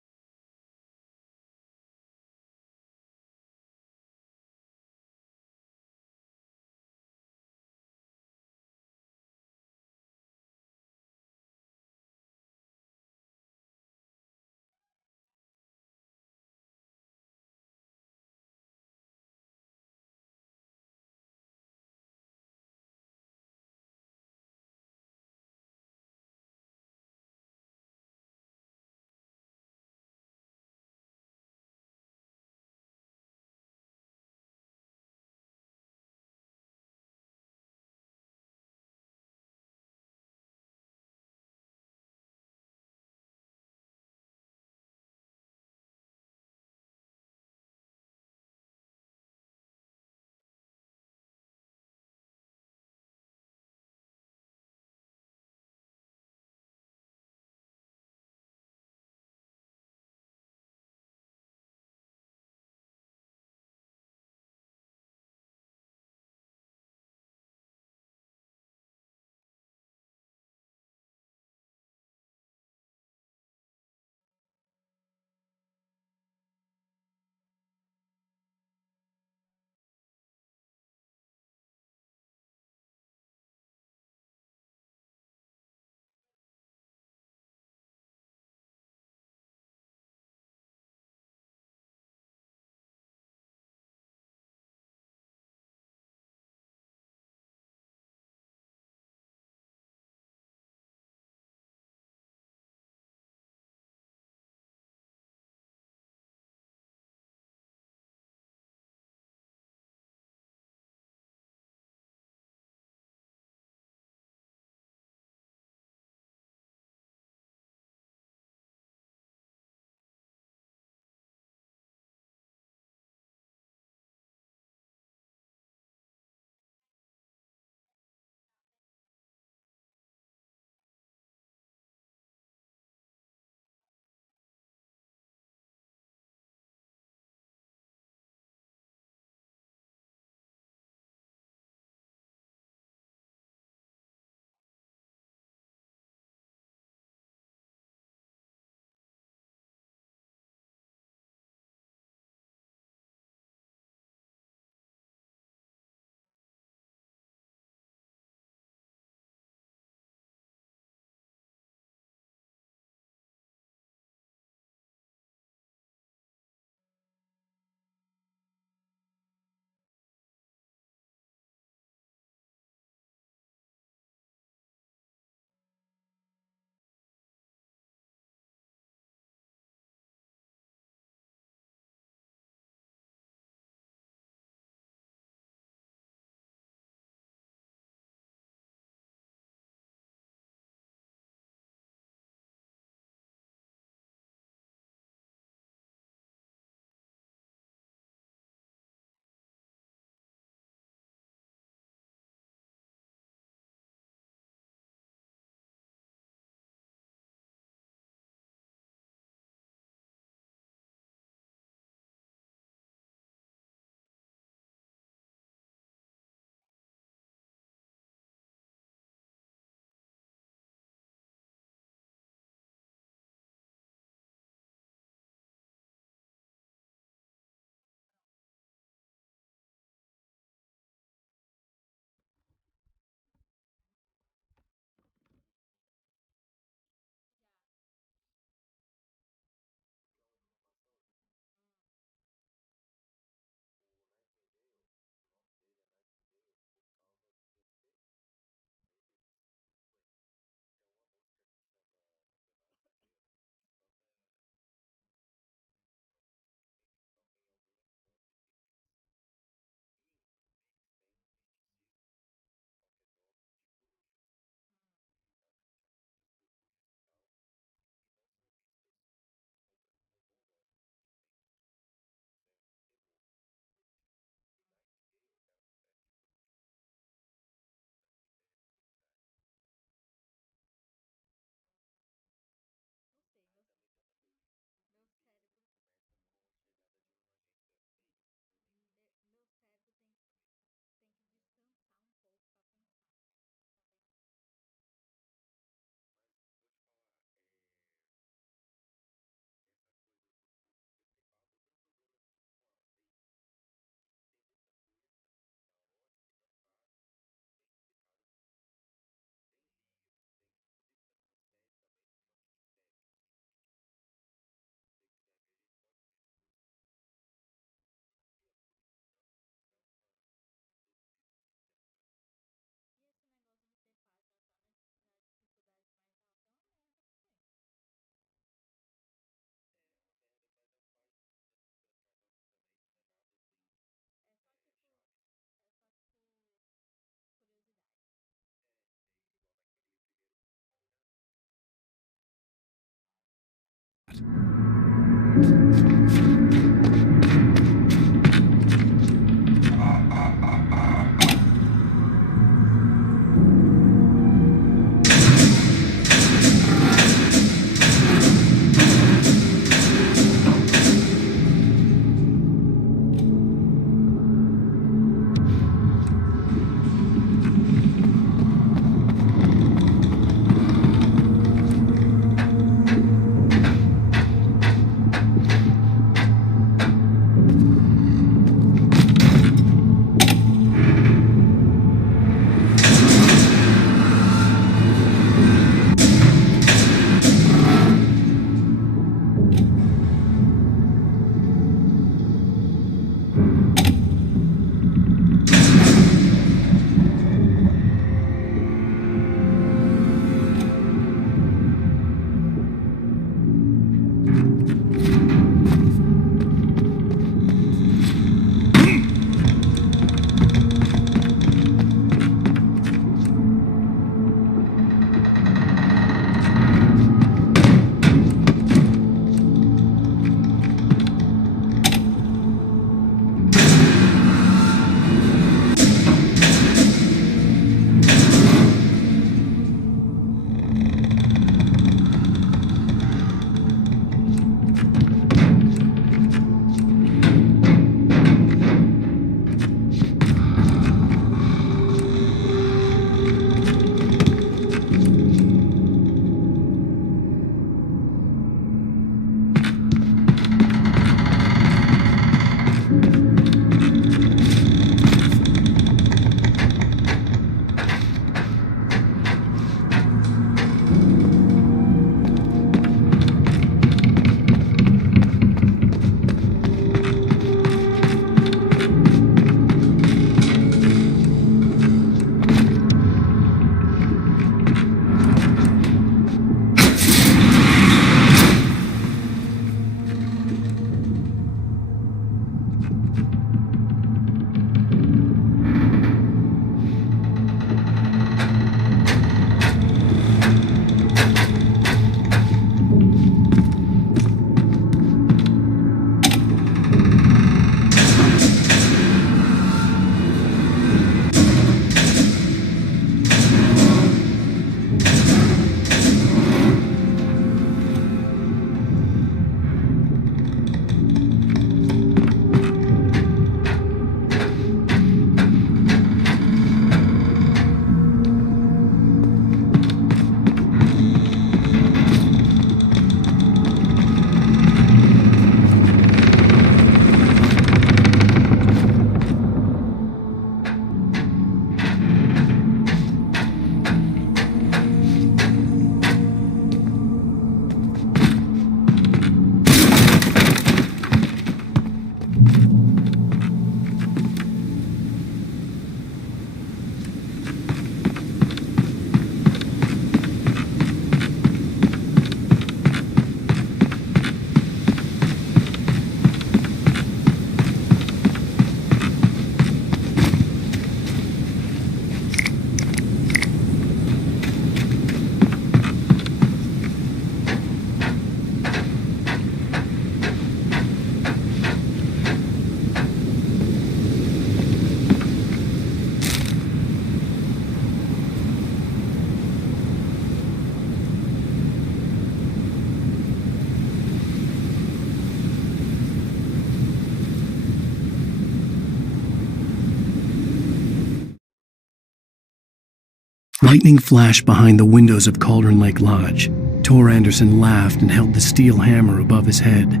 Lightning flashed behind the windows of Cauldron Lake Lodge. Tor Anderson laughed and held the steel hammer above his head.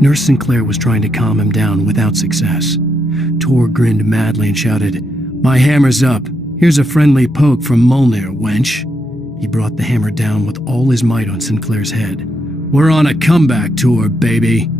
Nurse Sinclair was trying to calm him down without success. Tor grinned madly and shouted, "My hammer's up. Here's a friendly poke from Molnir, wench." He brought the hammer down with all his might on Sinclair's head. "We're on a comeback tour, baby."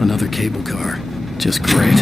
Another cable car. Just great.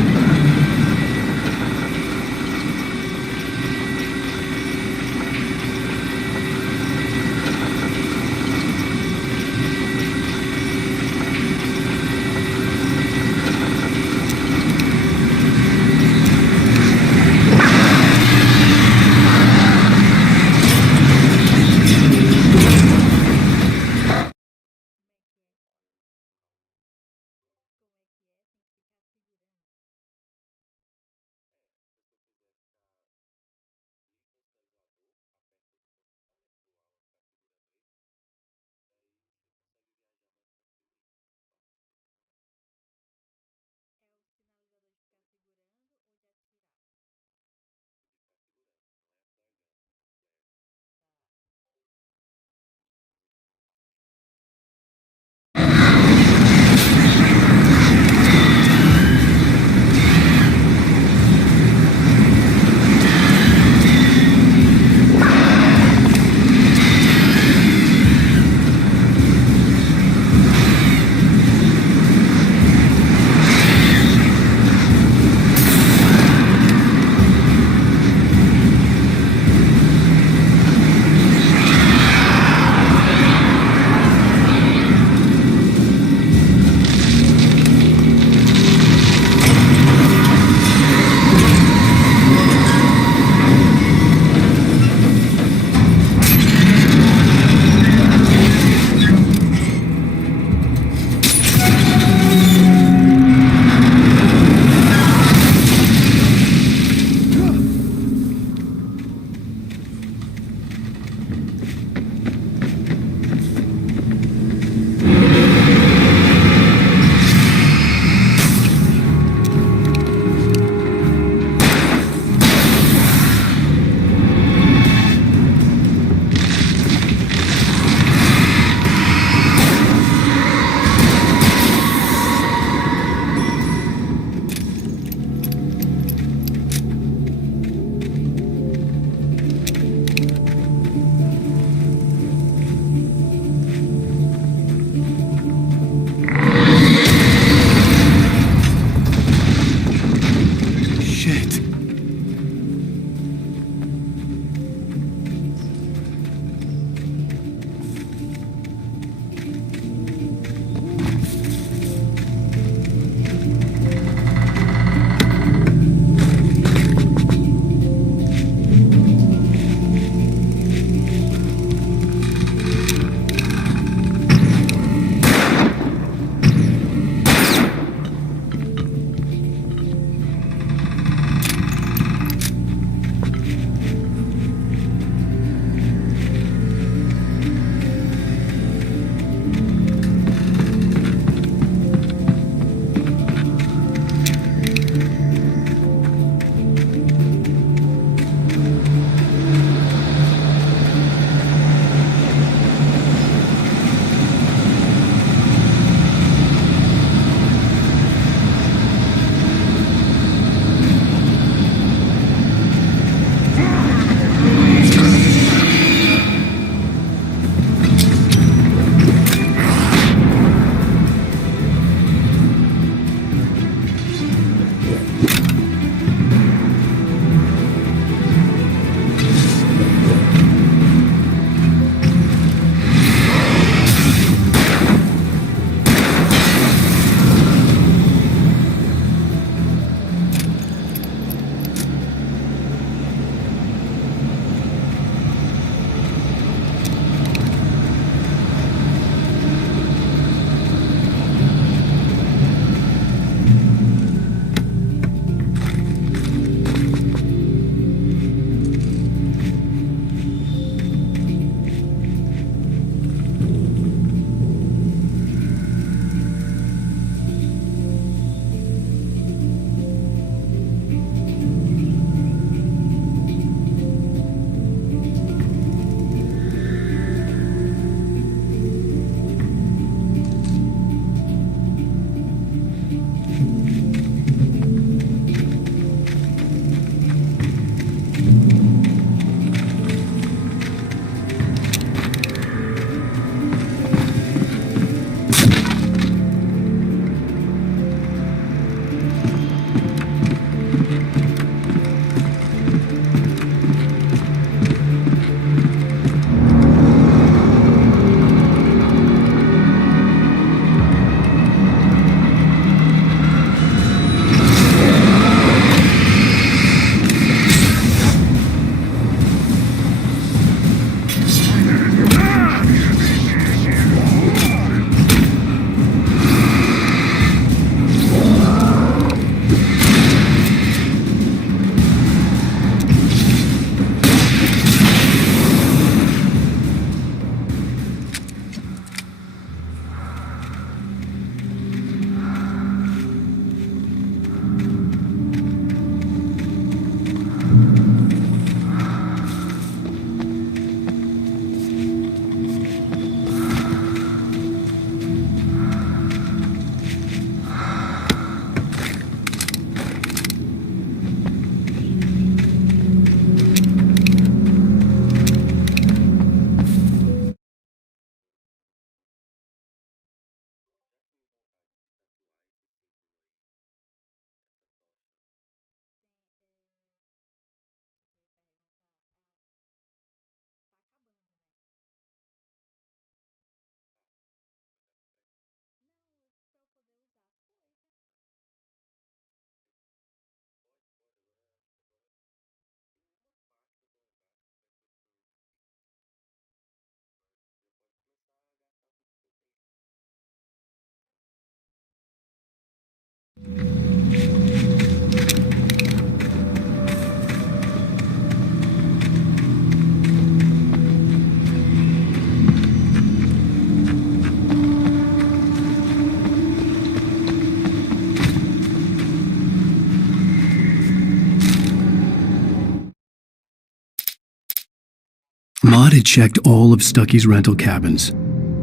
Maud had checked all of Stucky's rental cabins.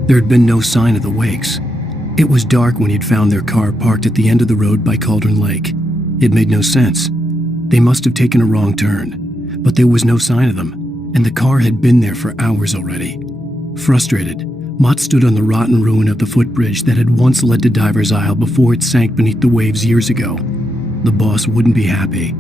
There had been no sign of the Wakes. It was dark when he'd found their car parked at the end of the road by Cauldron Lake. It made no sense. They must have taken a wrong turn, but there was no sign of them, and the car had been there for hours already. Frustrated, Mott stood on the rotten ruin of the footbridge that had once led to Diver's Isle before it sank beneath the waves years ago. The boss wouldn't be happy.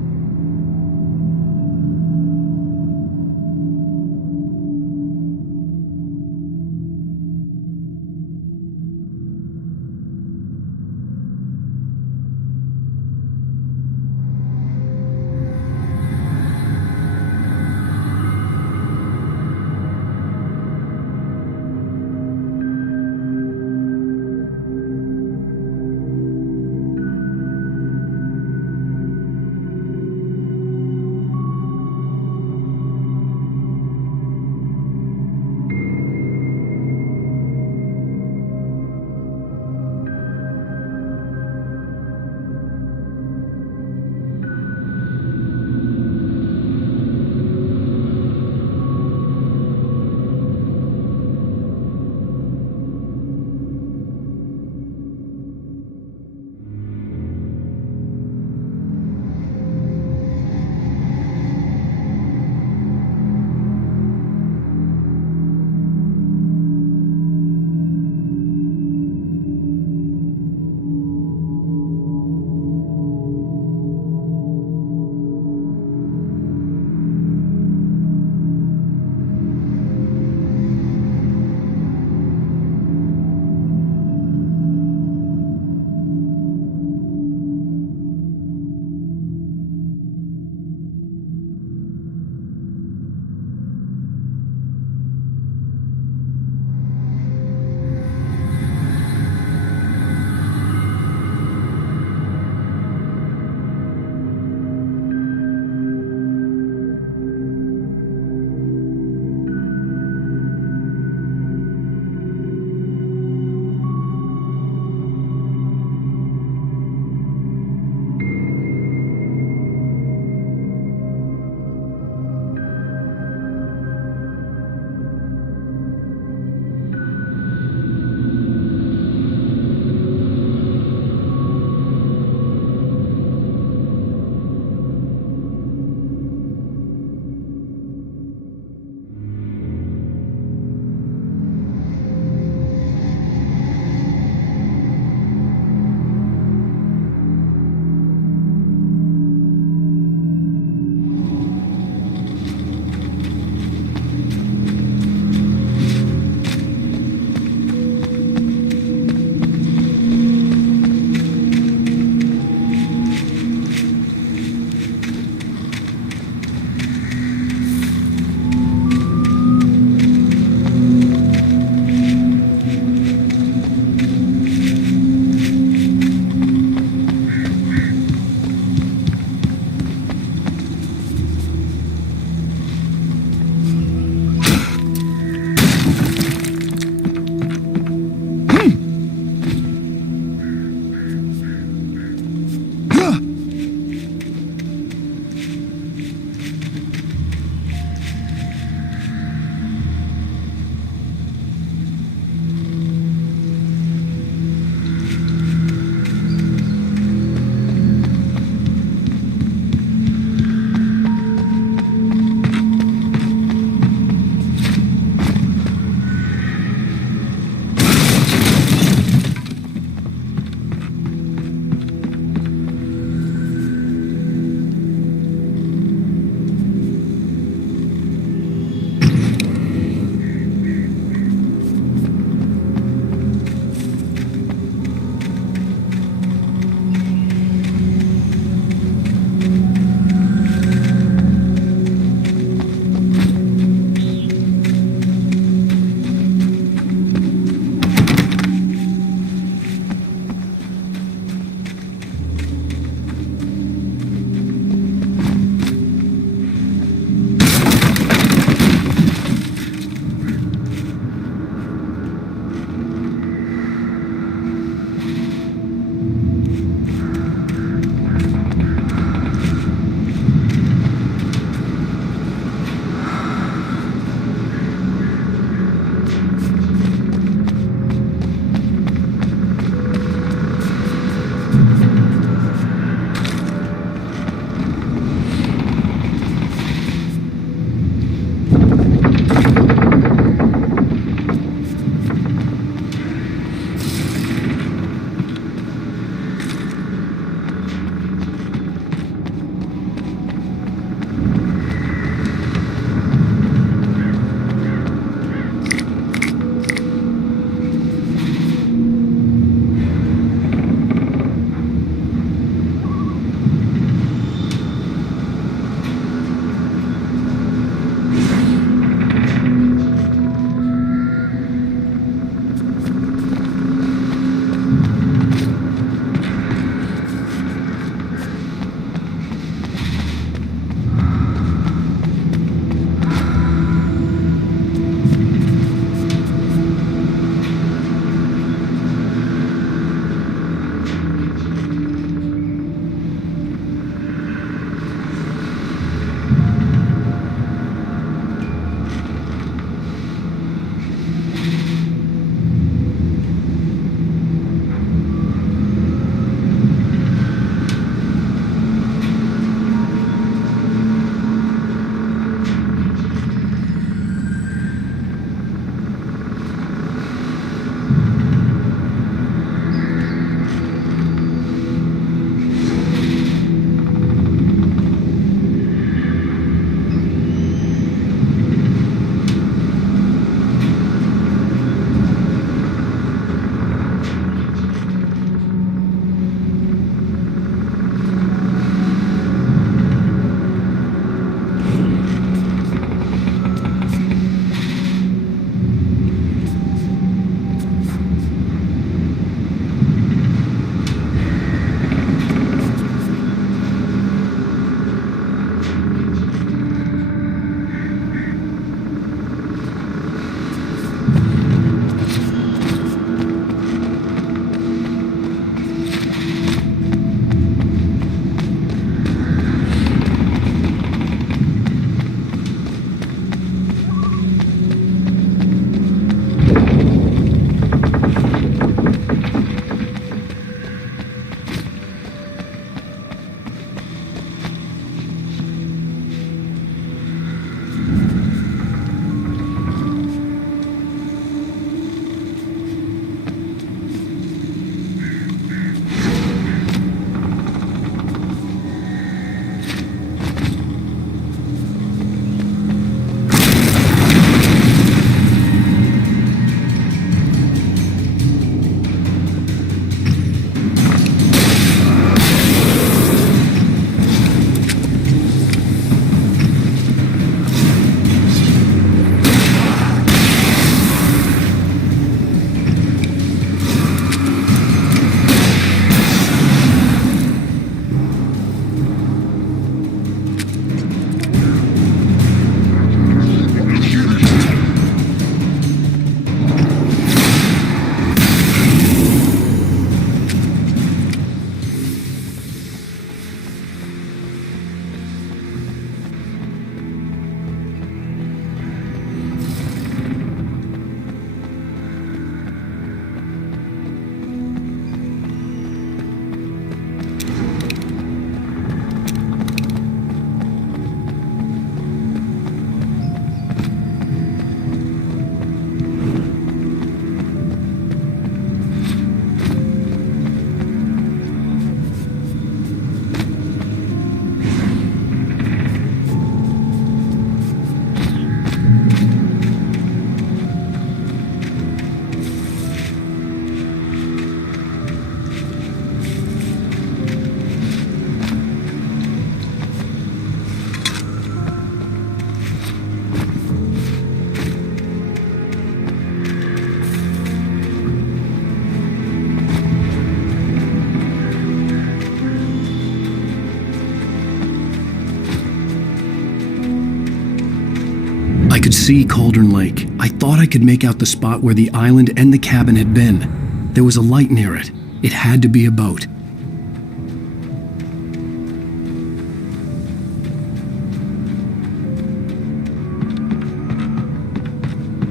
I could see Cauldron Lake. I thought I could make out the spot where the island and the cabin had been. There was a light near it. It had to be a boat.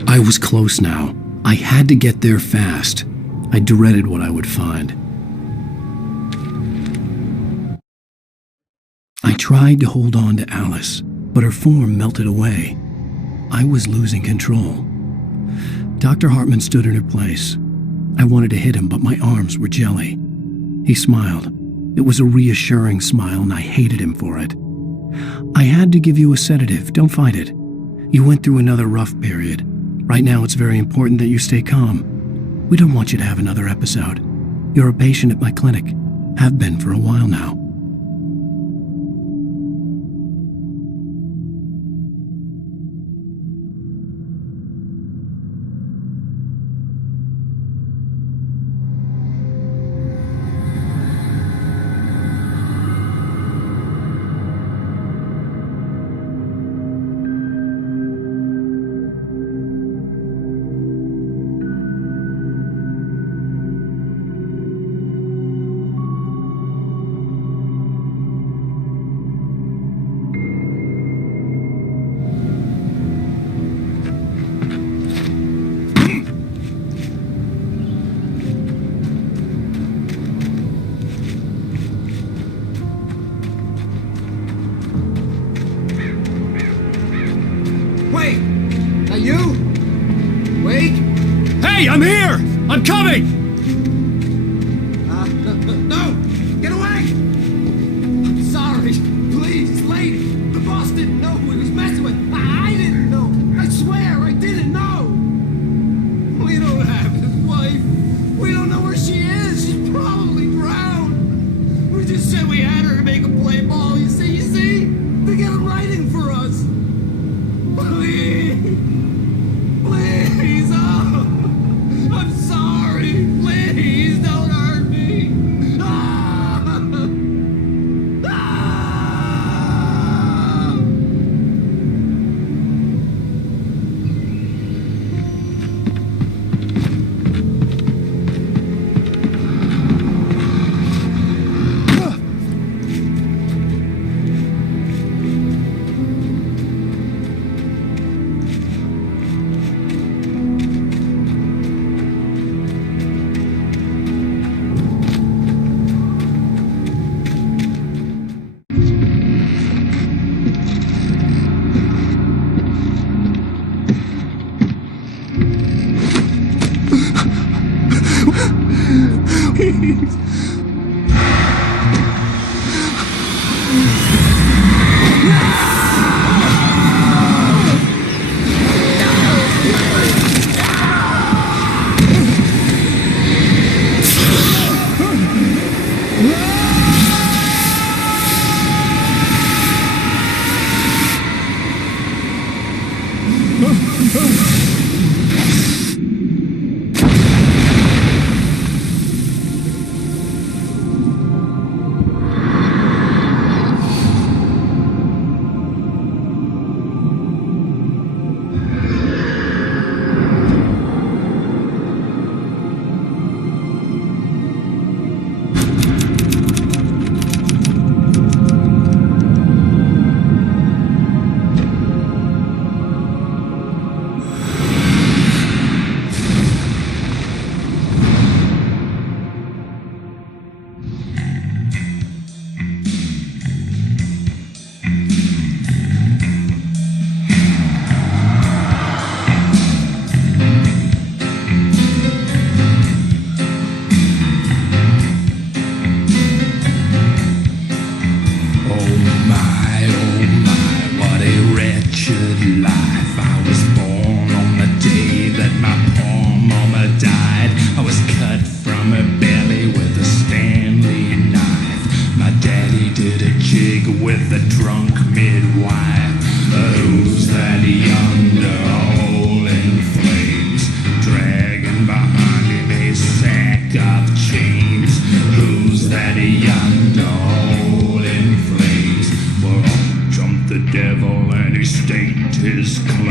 I was close now. I had to get there fast. I dreaded what I would find. I tried to hold on to Alice, but her form melted away. I was losing control. Dr. Hartman stood in her place. I wanted to hit him, but my arms were jelly. He smiled. It was a reassuring smile, and I hated him for it. I had to give you a sedative. Don't fight it. You went through another rough period. Right now, it's very important that you stay calm. We don't want you to have another episode. You're a patient at my clinic. Have been for a while now. Wait! Are you? Wait! Hey, I'm here! I'm coming! No! Get away! I'm sorry. Please, lady. The boss didn't know who he was messing with. I didn't know. I swear, I didn't know. We don't have his wife. We don't know where she is. She's probably drowned. We just said we had her to make a play ball. You see? They got him writing for us. Please, oh, I'm sorry. Please don't hurt me. Ah! Ah!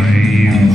flame.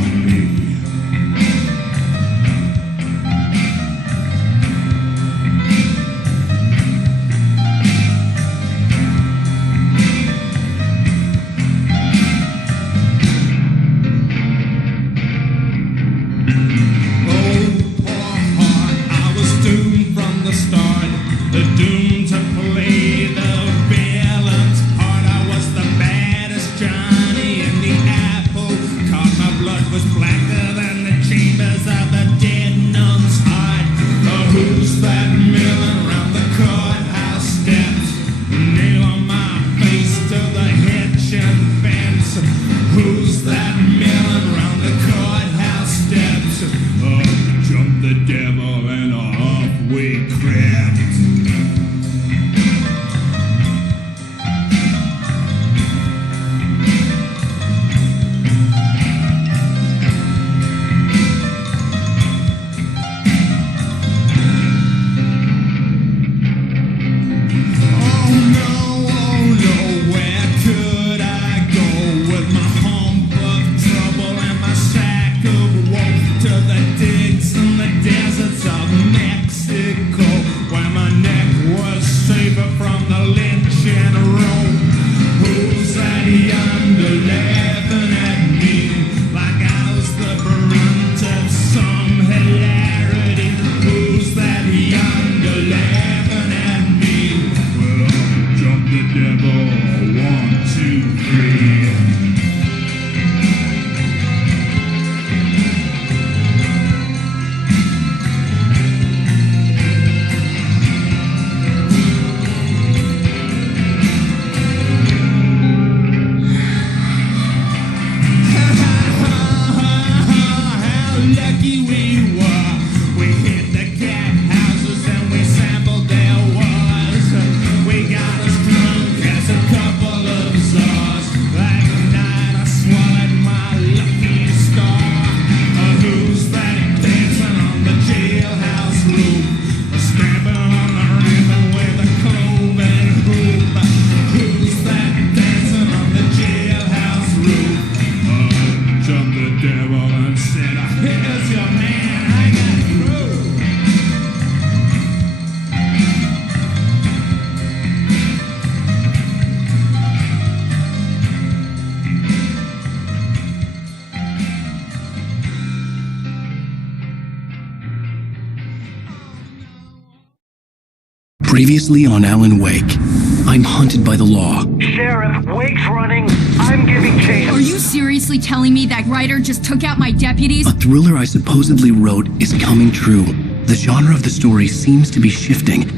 Previously on Alan Wake, I'm hunted by the law. Sheriff, Wake's running. I'm giving chase. Are you seriously telling me that writer just took out my deputies? A thriller I supposedly wrote is coming true. The genre of the story seems to be shifting.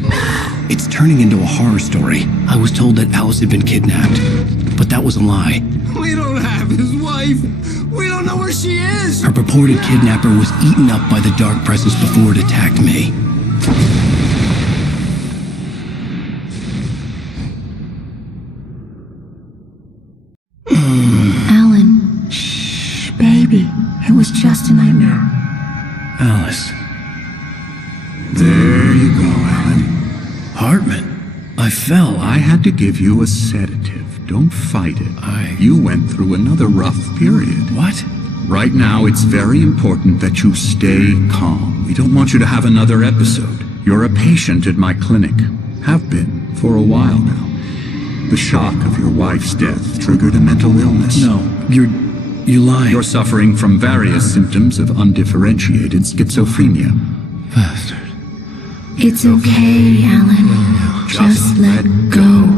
It's turning into a horror story. I was told that Alice had been kidnapped, but that was a lie. We don't have his wife. We don't know where she is. Her purported kidnapper was eaten up by the dark presence before it attacked me. Alan, shh, baby. It was just a nightmare. Alice. There you go, Alan. Hartman. I fell. I had to give you a sedative. Don't fight it. You went through another rough period. What? Right now, it's very important that you stay calm. We don't want you to have another episode. You're a patient at my clinic. Have been for a while now. The shock of your wife's death triggered a mental illness. No, you lie. You're suffering from various symptoms of undifferentiated schizophrenia. Bastard. It's okay, Alan. Just let go.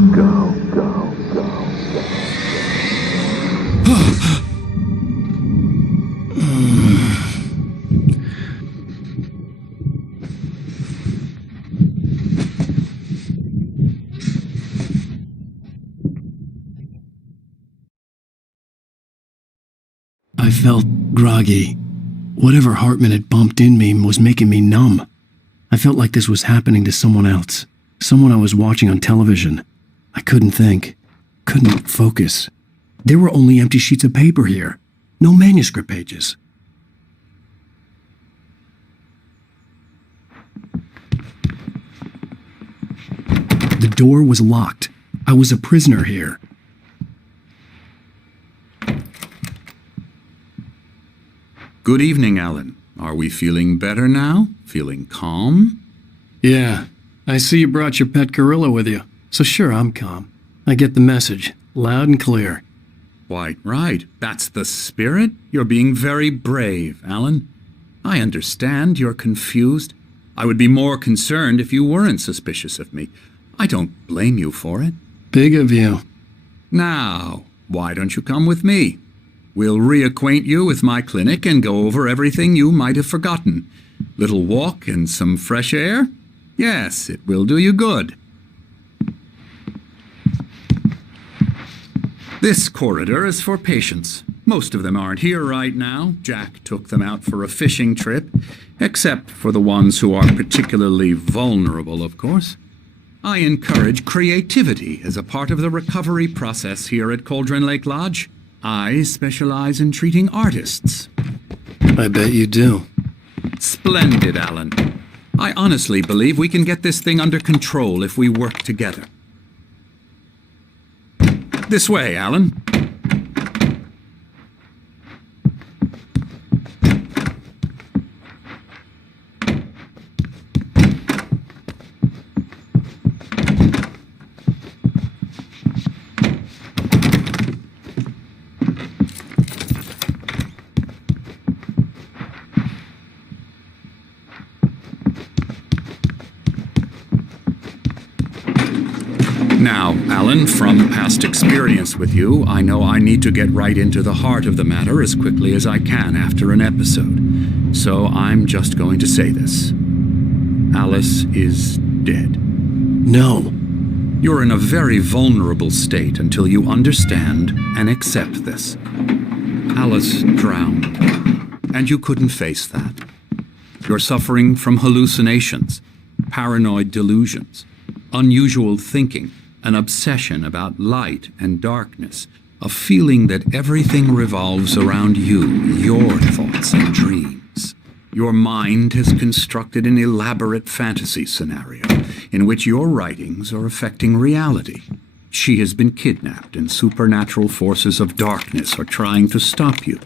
I felt groggy. Whatever Hartman had bumped in me was making me numb. I felt like this was happening to someone else. Someone I was watching on television. I couldn't think. Couldn't focus. There were only empty sheets of paper here. No manuscript pages. The door was locked. I was a prisoner here. Good evening, Alan. Are we feeling better now? Feeling calm? Yeah, I see you brought your pet gorilla with you. So sure, I'm calm. I get the message, loud and clear. Quite right. That's the spirit. You're being very brave, Alan. I understand you're confused. I would be more concerned if you weren't suspicious of me. I don't blame you for it. Big of you. Now, why don't you come with me? We'll reacquaint you with my clinic and go over everything you might have forgotten. Little walk and some fresh air? Yes, it will do you good. This corridor is for patients. Most of them aren't here right now. Jack took them out for a fishing trip, except for the ones who are particularly vulnerable, of course. I encourage creativity as a part of the recovery process here at Cauldron Lake Lodge. I specialize in treating artists. I bet you do. Splendid, Alan. I honestly believe we can get this thing under control if we work together. This way, Alan. Now, Alan, from past experience with you, I know I need to get right into the heart of the matter as quickly as I can after an episode. So I'm just going to say this. Alice is dead. No. You're in a very vulnerable state until you understand and accept this. Alice drowned, and you couldn't face that. You're suffering from hallucinations, paranoid delusions, unusual thinking, an obsession about light and darkness, a feeling that everything revolves around you, your thoughts and dreams. Your mind has constructed an elaborate fantasy scenario in which your writings are affecting reality. She has been kidnapped and supernatural forces of darkness are trying to stop you.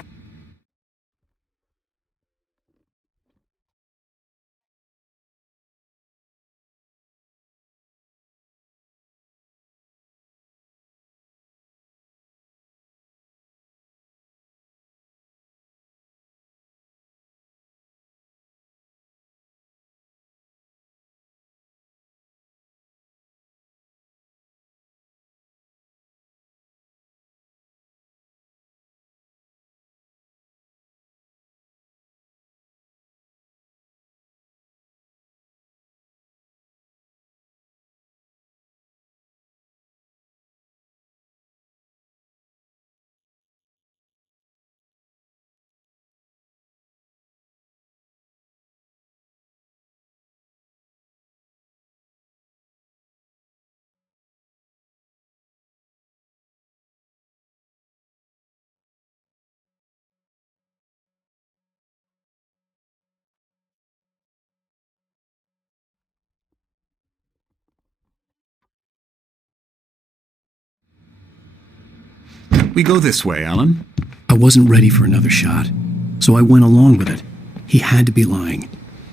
We go this way, Alan. I wasn't ready for another shot, so I went along with it. He had to be lying.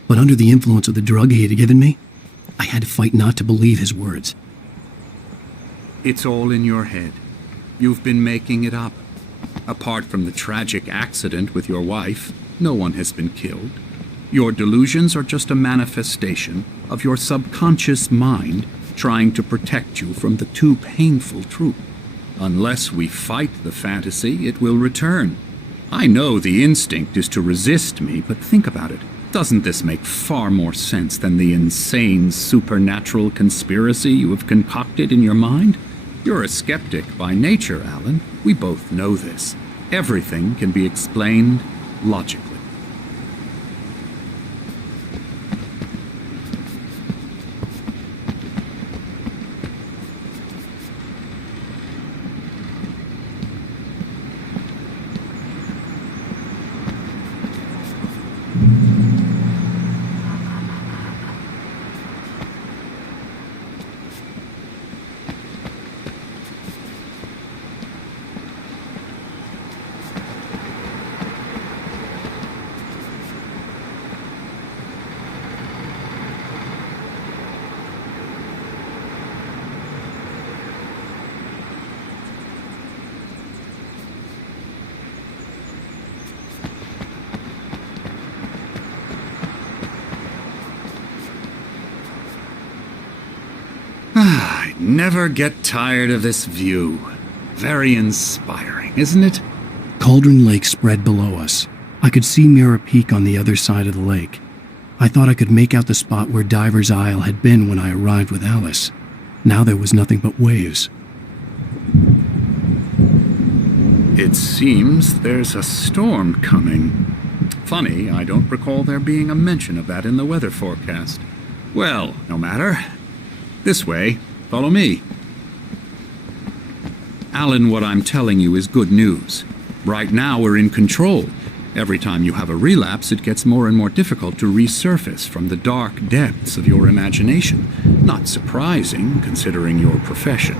But under the influence of the drug he had given me, I had to fight not to believe his words. It's all in your head. You've been making it up. Apart from the tragic accident with your wife, no one has been killed. Your delusions are just a manifestation of your subconscious mind trying to protect you from the too painful truth. Unless we fight the fantasy, it will return. I know the instinct is to resist me, but think about it. Doesn't this make far more sense than the insane supernatural conspiracy you have concocted in your mind? You're a skeptic by nature, Alan. We both know this. Everything can be explained logically. I never get tired of this view. Very inspiring, isn't it? Cauldron Lake spread below us. I could see Mirror Peak on the other side of the lake. I thought I could make out the spot where Diver's Isle had been when I arrived with Alice. Now there was nothing but waves. It seems there's a storm coming. Funny, I don't recall there being a mention of that in the weather forecast. Well, no matter. This way. Follow me. Alan, what I'm telling you is good news. Right now we're in control. Every time you have a relapse, it gets more and more difficult to resurface from the dark depths of your imagination. Not surprising, considering your profession.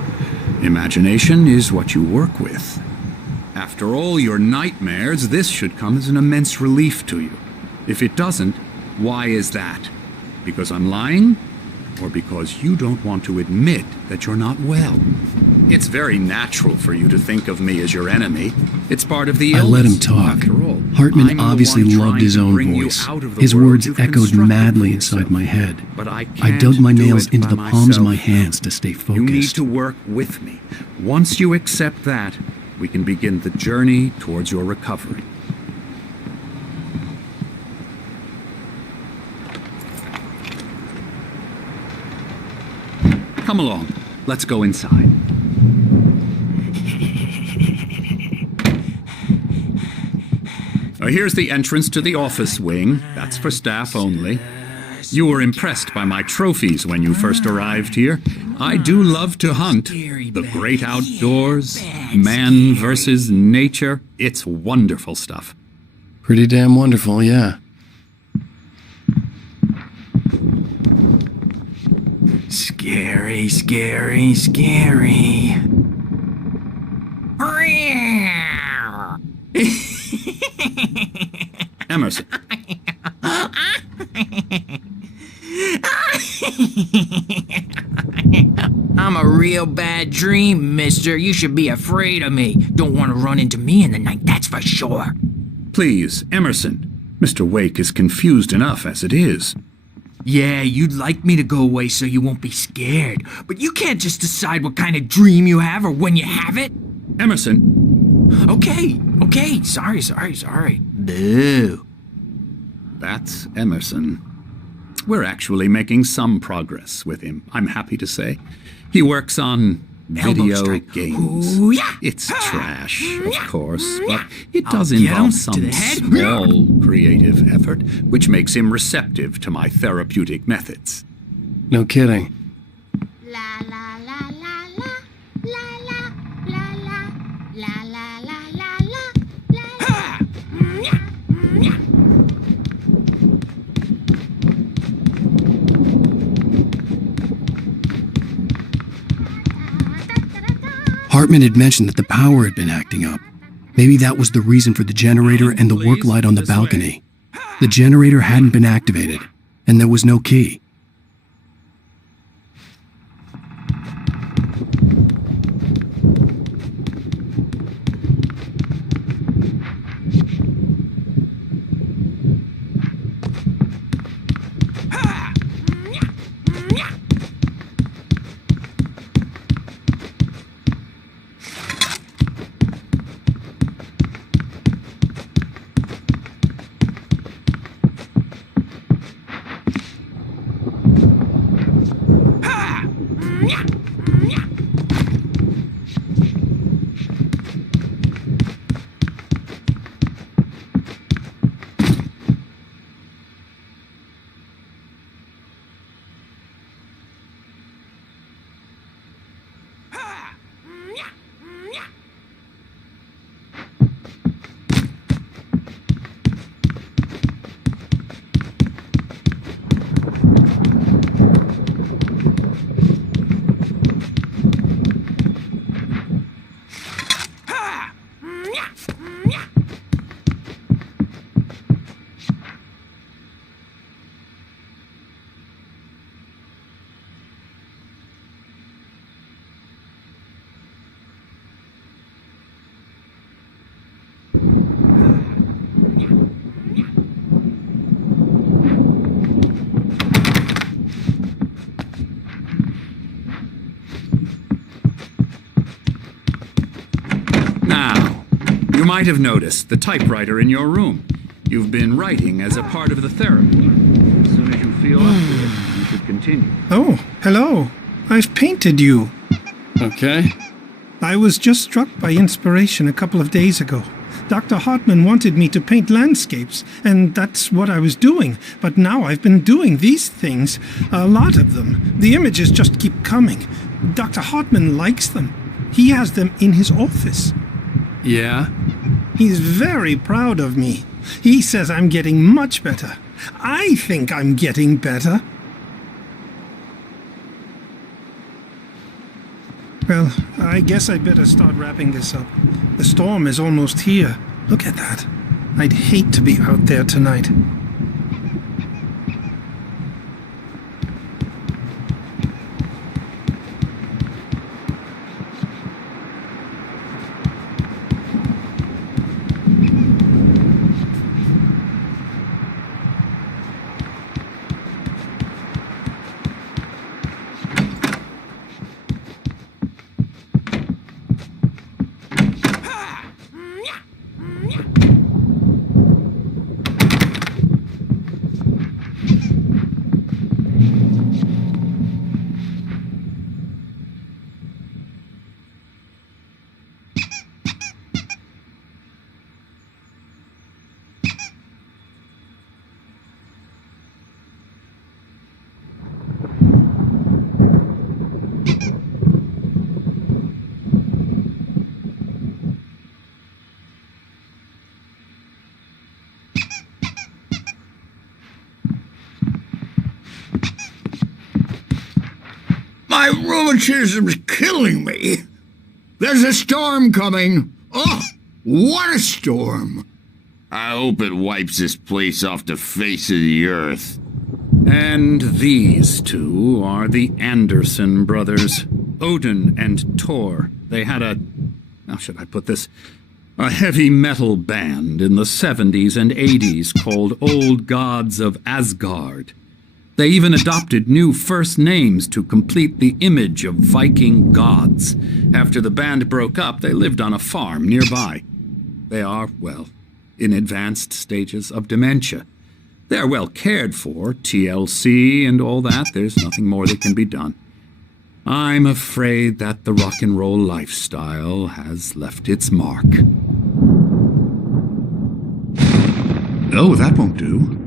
Imagination is what you work with. After all your nightmares, this should come as an immense relief to you. If it doesn't, why is that? Because I'm lying? Or because you don't want to admit that you're not well? It's very natural for you to think of me as your enemy. It's part of the illness. I let him talk. After all, Hartman obviously loved his own voice. His words echoed madly inside my head. But I dug my nails it into by the palms of myself. my hands to stay focused. You need to work with me. Once you accept that, we can begin the journey towards your recovery. Come along. Let's go inside. Here's the entrance to the office wing. That's for staff only. You were impressed by my trophies when you first arrived here. I do love to hunt. The great outdoors, man versus nature. It's wonderful stuff. Pretty damn wonderful, yeah. Scary, scary, scary. Emerson. I'm a real bad dream, mister. You should be afraid of me. Don't want to run into me in the night, that's for sure. Please, Emerson. Mr. Wake is confused enough as it is. Yeah, you'd like me to go away so you won't be scared. But you can't just decide what kind of dream you have or when you have it. Emerson. Okay. Sorry. Boo. That's Emerson. We're actually making some progress with him, I'm happy to say. He works on video games. Ooh, yeah. It's trash, of course, but it does involve some small creative effort, which makes him receptive to my therapeutic methods. No kidding. Hartman had mentioned that the power had been acting up. Maybe that was the reason for the generator and the work light on the balcony. The generator hadn't been activated, and there was no key. might have noticed the typewriter in your room. You've been writing as a part of the therapy. As soon as you feel up to it, you should continue. Oh, hello. I've painted you. Okay. I was just struck by inspiration a couple of days ago. Dr. Hartman wanted me to paint landscapes, and that's what I was doing. But now I've been doing these things, a lot of them. The images just keep coming. Dr. Hartman likes them. He has them in his office. Yeah? He's very proud of me. He says I'm getting much better. I think I'm getting better. Well, I guess I'd better start wrapping this up. The storm is almost here. Look at that. I'd hate to be out there tonight. My rheumatism's killing me. There's a storm coming. Oh, what a storm. I hope it wipes this place off the face of the earth. And these two are the Anderson brothers, Odin and Thor. They had how should I put this? A heavy metal band in the 70s and 80s called Old Gods of Asgard. They even adopted new first names to complete the image of Viking gods. After the band broke up, they lived on a farm nearby. They are, well, in advanced stages of dementia. They're well cared for, TLC and all that. There's nothing more that can be done. I'm afraid that the rock and roll lifestyle has left its mark. Oh, that won't do.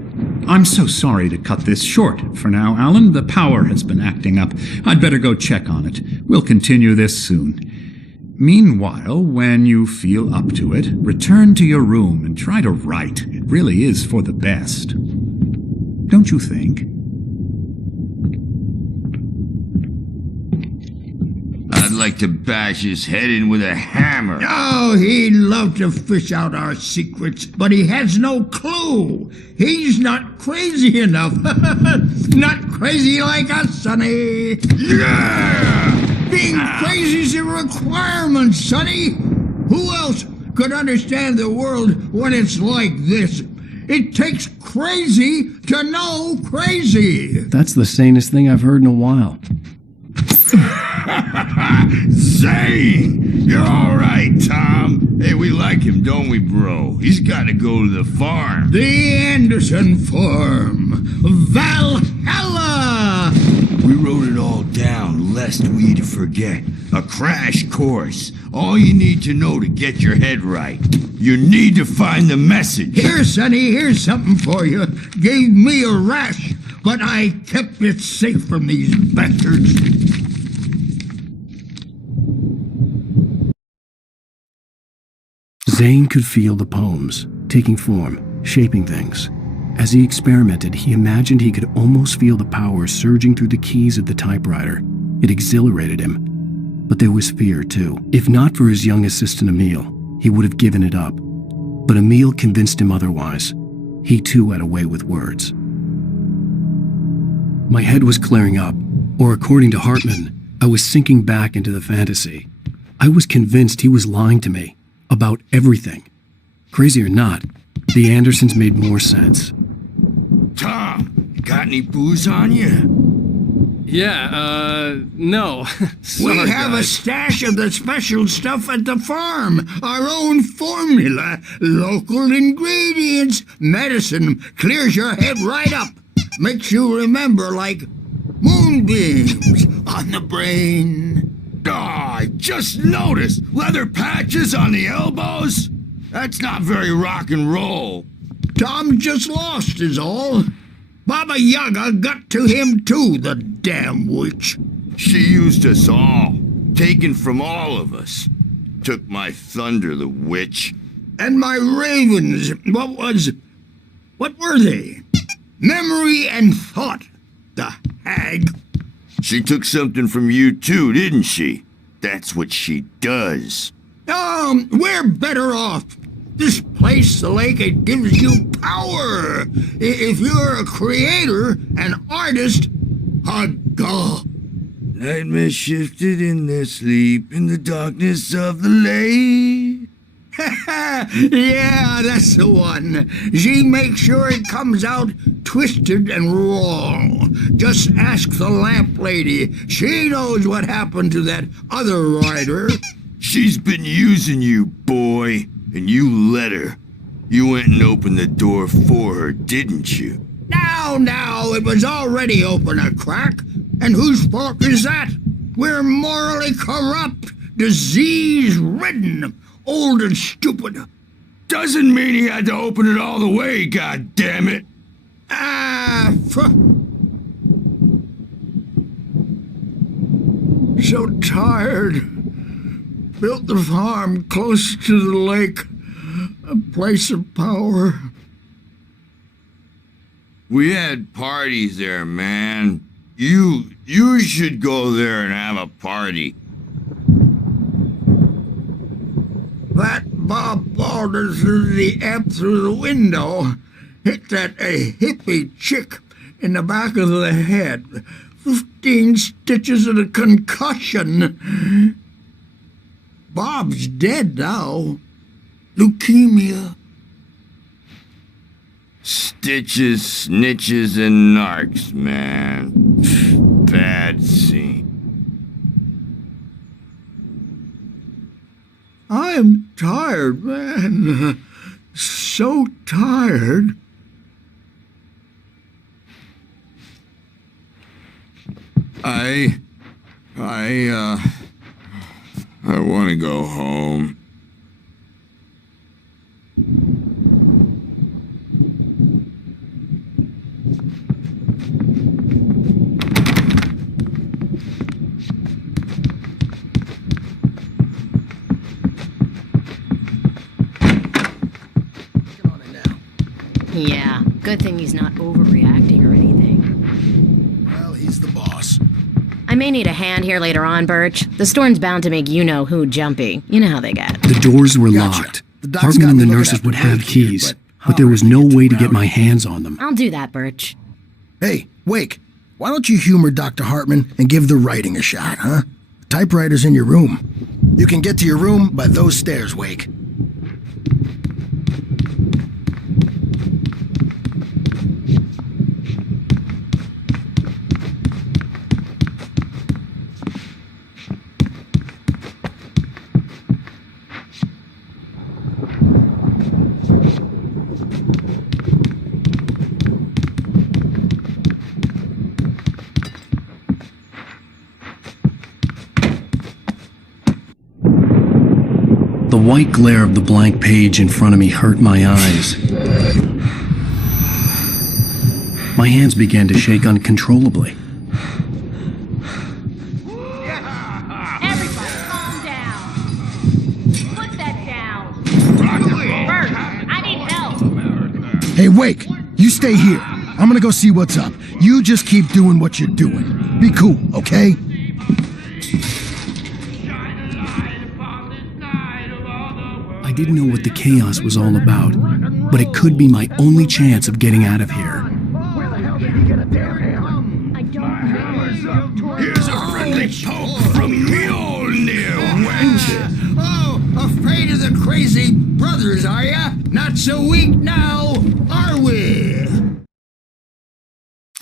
I'm so sorry to cut this short for now, Alan. The power has been acting up. I'd better go check on it. We'll continue this soon. Meanwhile, when you feel up to it, return to your room and try to write. It really is for the best. Don't you think? I'd like to bash his head in with a hammer. Oh, he'd love to fish out our secrets, but he has no clue. He's not crazy enough. Not crazy like us, Sonny. Yeah! Being crazy's a requirement, Sonny. Who else could understand the world when it's like this? It takes crazy to know crazy. That's the sanest thing I've heard in a while. Zane! You're all right, Tom. Hey, we like him, don't we, bro? He's got to go to the farm. The Anderson farm. Valhalla! We wrote it all down, lest we forget. A crash course. All you need to know to get your head right. You need to find the message. Here, Sonny, here's something for you. Gave me a rash, but I kept it safe from these bastards. Zane could feel the poems, taking form, shaping things. As he experimented, he imagined he could almost feel the power surging through the keys of the typewriter. It exhilarated him. But there was fear, too. If not for his young assistant Emil, he would have given it up. But Emil convinced him otherwise. He too had a way with words. My head was clearing up, or according to Hartman, I was sinking back into the fantasy. I was convinced he was lying to me. About everything. Crazy or not, the Andersons made more sense. Tom, got any booze on you? No. Sorry, We have a guys. stash of the special stuff at the farm. Our own formula, local ingredients, medicine, clears your head right up. Makes you remember like moonbeams on the brain. I just noticed leather patches on the elbows. That's not very rock and roll. Tom just lost is all. Baba Yaga got to him too, the damn witch. She used us all, taken from all of us. Took my thunder, the witch. And my ravens, what were they? Memory and thought, the hag. She took something from you too, didn't she? That's what she does. We're better off. This place, the lake, it gives you power. If you're a creator, an artist, a god. Nightmare shifted in their sleep in the darkness of the lake. Yeah, that's the one. She makes sure it comes out twisted and wrong. Just ask the lamp lady. She knows what happened to that other rider. She's been using you, boy, and you let her. You went and opened the door for her, didn't you? Now, it was already open a crack. And whose fault is that? We're morally corrupt, disease-ridden, old and stupid. Doesn't mean he had to open it all the way, goddammit. So tired. Built the farm close to the lake, a place of power. We had parties there, man. You should go there and have a party. That Bob Balder threw the amp through the window, hit that hippie chick in the back of the head. 15 stitches and a concussion. Bob's dead now. Leukemia. Stitches, snitches, and narcs, man. Bad scene. I'm tired, man. So tired. I want to go home. Yeah, good thing he's not overreacting or anything. Well, he's the boss. I may need a hand here later on, Birch. The storm's bound to make you-know-who jumpy. You know how they get. The doors were locked. Hartman and the nurses would have keys, but there was no way to get my hands on them. I'll do that, Birch. Hey, Wake, why don't you humor Dr. Hartman and give the writing a shot, huh? The typewriter's in your room. You can get to your room by those stairs, Wake. The white glare of the blank page in front of me hurt my eyes. My hands began to shake uncontrollably. Everybody, calm down. Put that down. Bert, I need help. Hey, Wake, you stay here. I'm gonna go see what's up. You just keep doing what you're doing. Be cool, okay? I didn't know what the chaos was all about, but it could be my only chance of getting out of here. Here's a friendly poke from Mjolnir, wench. Oh, afraid of the crazy brothers, are ya? Not so weak now, are we?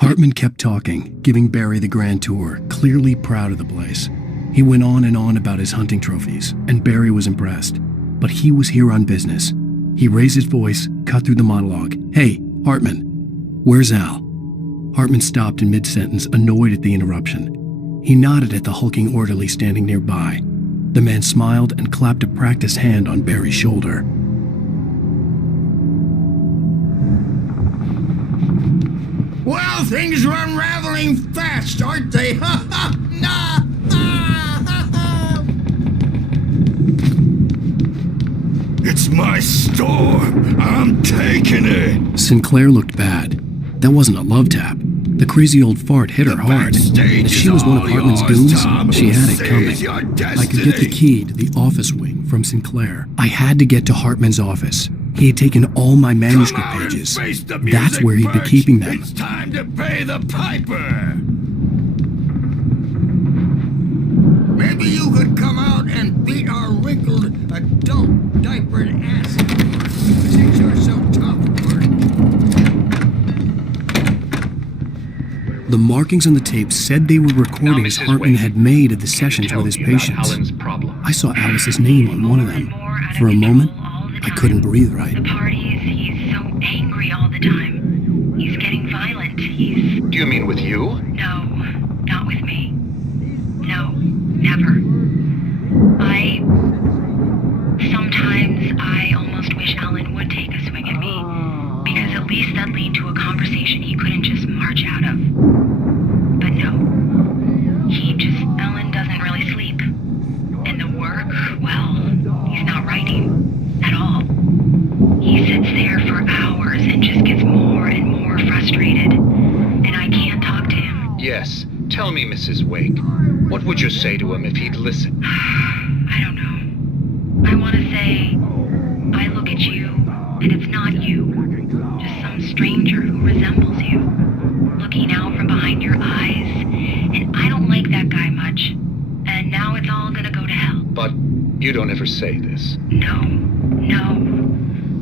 Hartman kept talking, giving Barry the grand tour, clearly proud of the place. He went on and on about his hunting trophies, and Barry was impressed. But he was here on business. He raised his voice, cut through the monologue. "Hey, Hartman, where's Al?" Hartman stopped in mid-sentence, annoyed at the interruption. He nodded at the hulking orderly standing nearby. The man smiled and clapped a practiced hand on Barry's shoulder. Well, things are unraveling fast, aren't they? Ha ha! Nah! It's my storm. I'm taking it. Sinclair looked bad. That wasn't a love tap. The crazy old fart hit her hard. If she was one of Hartman's goons, she had it coming. I could get the key to the office wing from Sinclair. I had to get to Hartman's office. He had taken all my manuscript pages. That's where he'd be keeping them. It's time to pay the piper. Maybe you could come out and beat our wrinkled adult diapered ass since you're so tough. The markings on the tape said they were recordings Hartman had made of the sessions with his patients. I saw Alice's name on one of them. For a moment, I couldn't breathe right. The parties, he's so angry all the time. He's getting violent. Do you mean with you? No, not with me. No, never. Sometimes I almost wish Alan would take a swing at me, because at least that'd lead to a conversation he couldn't just march out of. But no. Alan doesn't really sleep. And the work, well, he's not writing at all. He sits there for hours and just gets more and more frustrated. And I can't talk to him. Yes. Tell me, Mrs. Wake. What would you say to him if he'd listen? I don't know. I want to say, I look at you, and it's not you. Just some stranger who resembles you. Looking out from behind your eyes. And I don't like that guy much. And now it's all gonna go to hell. But you don't ever say this. No.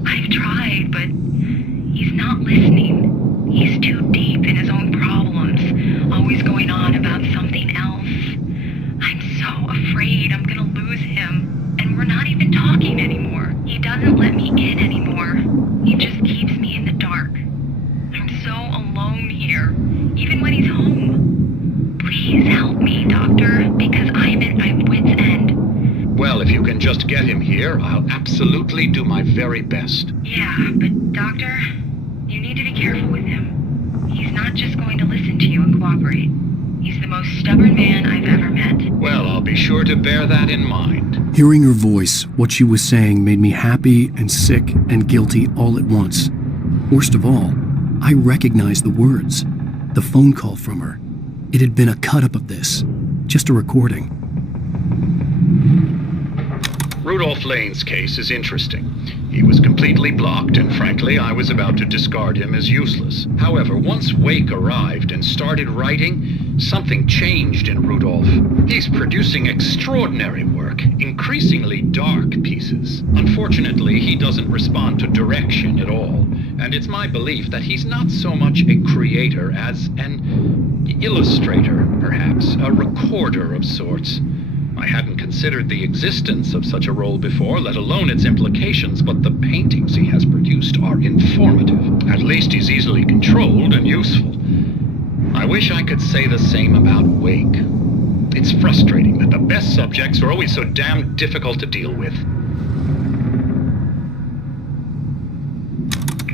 I've tried, but he's not listening. He's too deep in his own problems, always going on about something else. I'm so afraid I'm gonna lose him. And we're not even talking anymore. He doesn't let me in anymore. He just keeps me in the dark. I'm so alone here, even when he's home. Please help me, Doctor, because I'm at my wit's end. Well, if you can just get him here, I'll absolutely do my very best. Yeah, but Doctor, you need to be careful with him. He's not just going to listen to you and cooperate. He's the most stubborn man I've ever met. Well, I'll be sure to bear that in mind. Hearing her voice, what she was saying made me happy and sick and guilty all at once. Worst of all, I recognized the words. The phone call from her. It had been a cut-up of this. Just a recording. Rudolph Lane's case is interesting. He was completely blocked, and frankly, I was about to discard him as useless. However, once Wake arrived and started writing, something changed in Rudolph. He's producing extraordinary work, increasingly dark pieces. Unfortunately, he doesn't respond to direction at all, and it's my belief that he's not so much a creator as an illustrator, perhaps, a recorder of sorts. I hadn't considered the existence of such a role before, let alone its implications, but the paintings he has produced are informative. At least he's easily controlled and useful. I wish I could say the same about Wake. It's frustrating that the best subjects are always so damn difficult to deal with.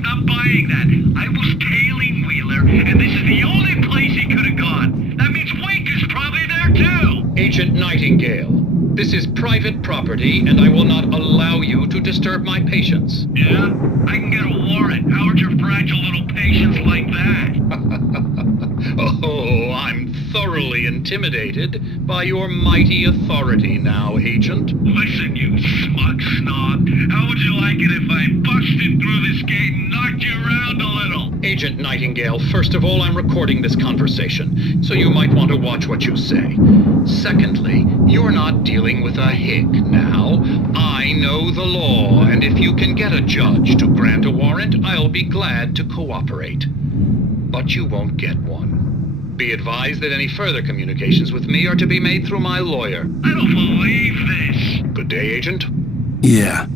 Not buying that. I was tailing Wheeler, and this is the only place he could have gone. That means Wake is probably there too! Agent Nightingale, this is private property, and I will not allow you to disturb my patients. Yeah? I can get a warrant. How would your fragile little patients like that? Oh, I'm thoroughly intimidated by your mighty authority now, Agent. Listen, you smug snob. How would you like it if I busted through this gate and knocked you around a little? Agent Nightingale, first of all, I'm recording this conversation, so you might want to watch what you say. Secondly, you're not dealing with a hick now. I know the law, and if you can get a judge to grant a warrant, I'll be glad to cooperate. But you won't get one. Be advised that any further communications with me are to be made through my lawyer. I don't believe this. Good day, Agent. Yeah.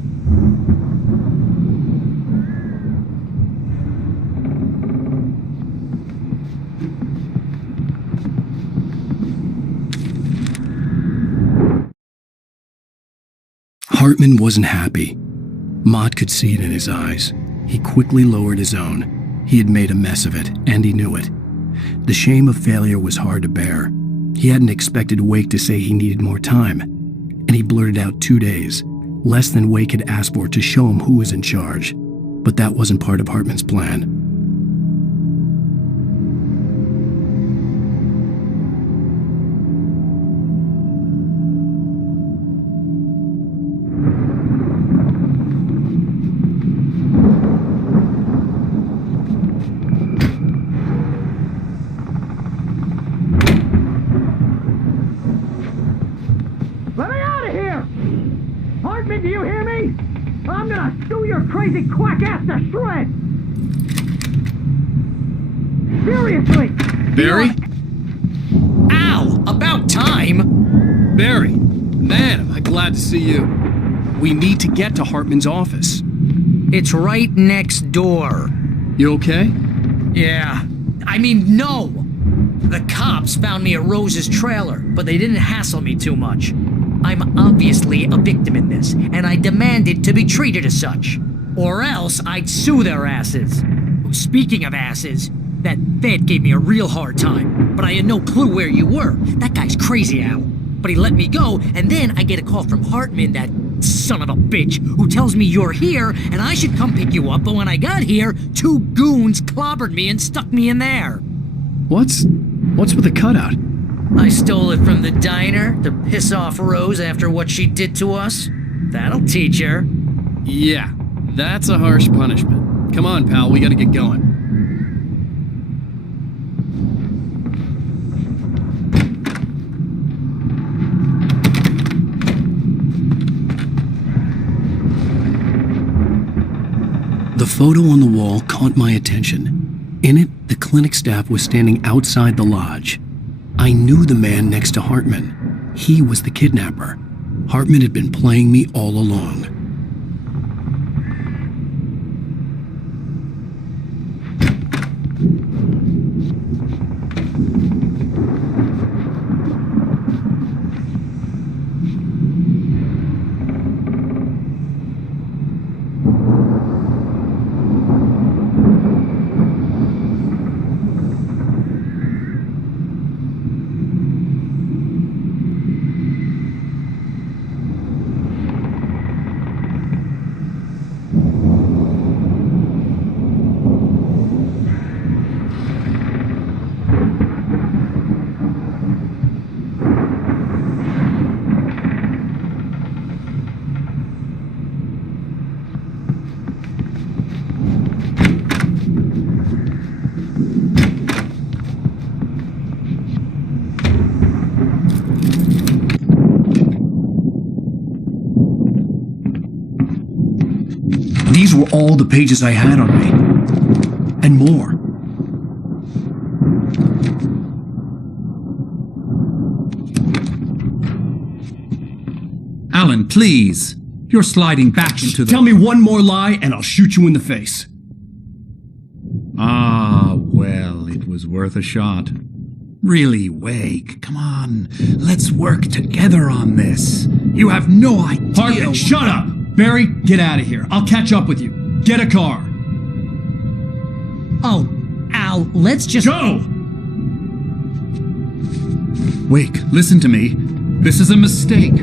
Hartman wasn't happy. Mott could see it in his eyes. He quickly lowered his own. He had made a mess of it, and he knew it. The shame of failure was hard to bear. He hadn't expected Wake to say he needed more time, and he blurted out 2 days, less than Wake had asked for to show him who was in charge. But that wasn't part of Hartman's plan. Let me out of here! Hartman, do you hear me? I'm gonna chew your crazy quack ass to shreds! Seriously! Barry? Ow! About time! Barry, man, am I glad to see you. We need to get to Hartman's office. It's right next door. You okay? Yeah. I mean, no! The cops found me at Rose's trailer, but they didn't hassle me too much. I'm obviously a victim in this, and I demanded to be treated as such. Or else I'd sue their asses. Speaking of asses, that Fed gave me a real hard time, but I had no clue where you were. That guy's crazy, Al. But he let me go, and then I get a call from Hartman, that son of a bitch, who tells me you're here, and I should come pick you up, but when I got here, 2 goons clobbered me and stuck me in there. What's with the cutout? I stole it from the diner to piss off Rose after what she did to us. That'll teach her. Yeah, that's a harsh punishment. Come on, pal, we gotta get going. The photo on the wall caught my attention. In it, the clinic staff was standing outside the lodge. I knew the man next to Hartman. He was the kidnapper. Hartman had been playing me all along. These were all the pages I had on me. And more. Alan, please. You're sliding back into the... Tell me one more lie and I'll shoot you in the face. Ah, well, it was worth a shot. Really, Wake, come on. Let's work together on this. You have no idea... Hartman, shut up! Barry, get out of here. I'll catch up with you. Get a car. Oh, Al, let's just... Go! Wake, listen to me. This is a mistake.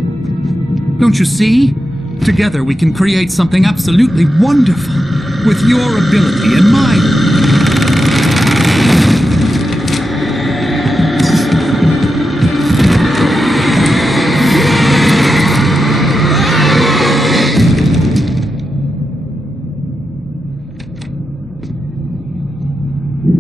Don't you see? Together we can create something absolutely wonderful. With your ability and mine. The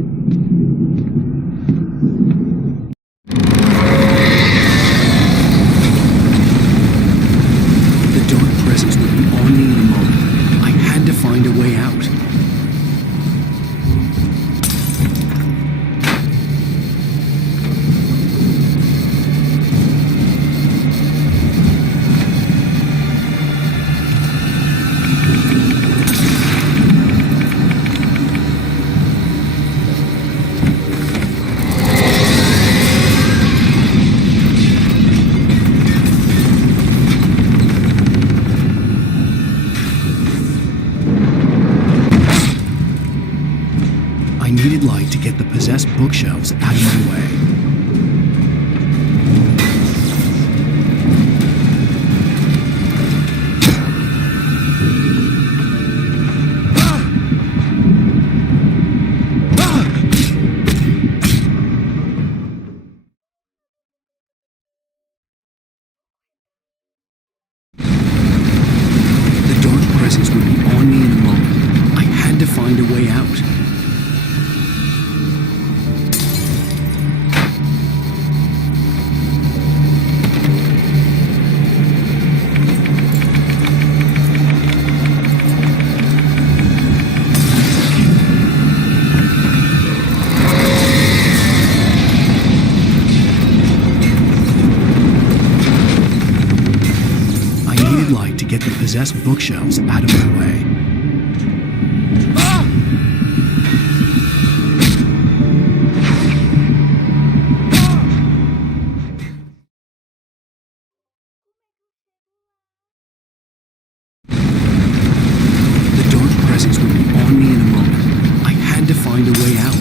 dark presence would be on me in a moment. I had to find a way out. I needed light to get the possessed bookshelves out of my way. The dark presence would be on me in a moment. I had to find a way out. Light to get the possessed bookshelves out of my way. The dark presence would be on me in a moment. I had to find a way out.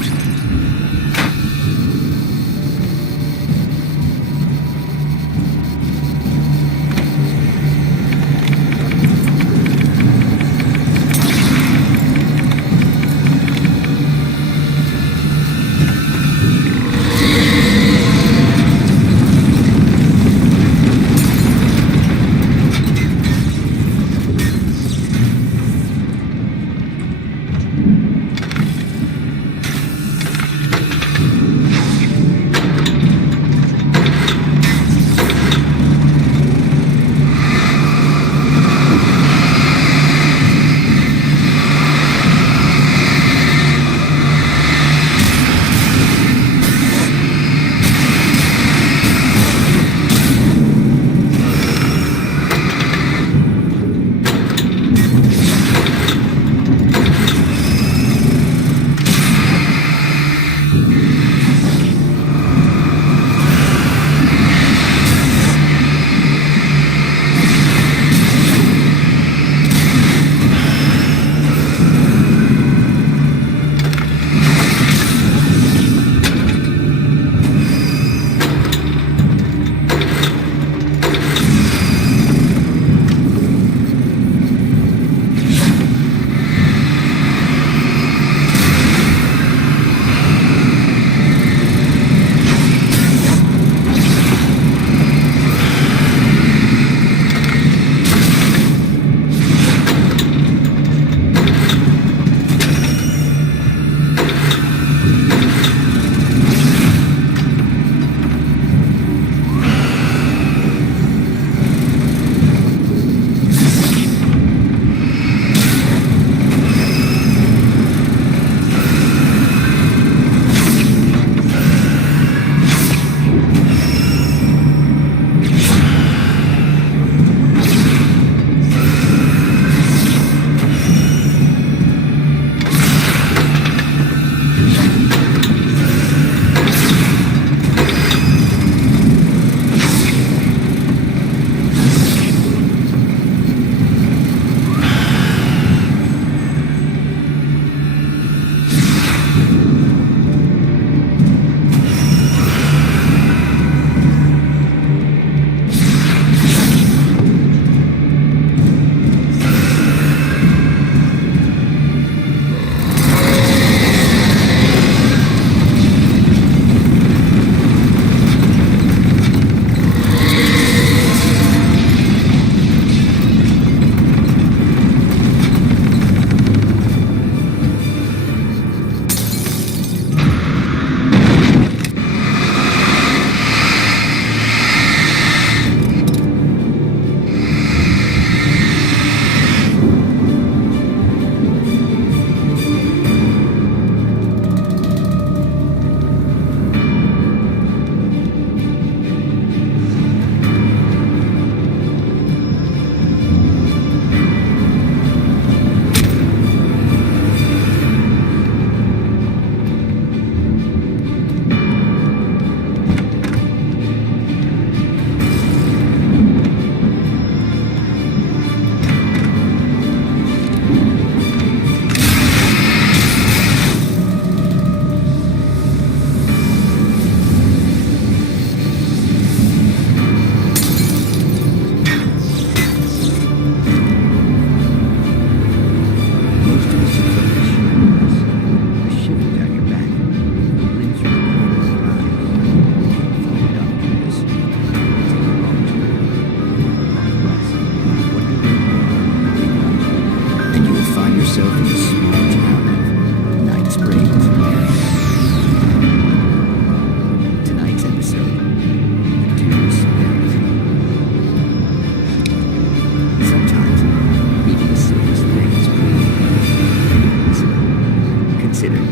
consider.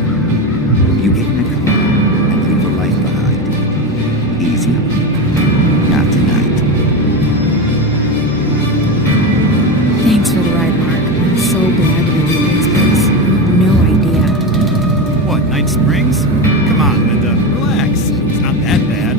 You get in a car and leave a life behind. Easy. Not tonight. Thanks for the ride, Mark. I'm so glad to be leaving this place. No idea. What, Night Springs? Come on, Linda. Relax. It's not that bad.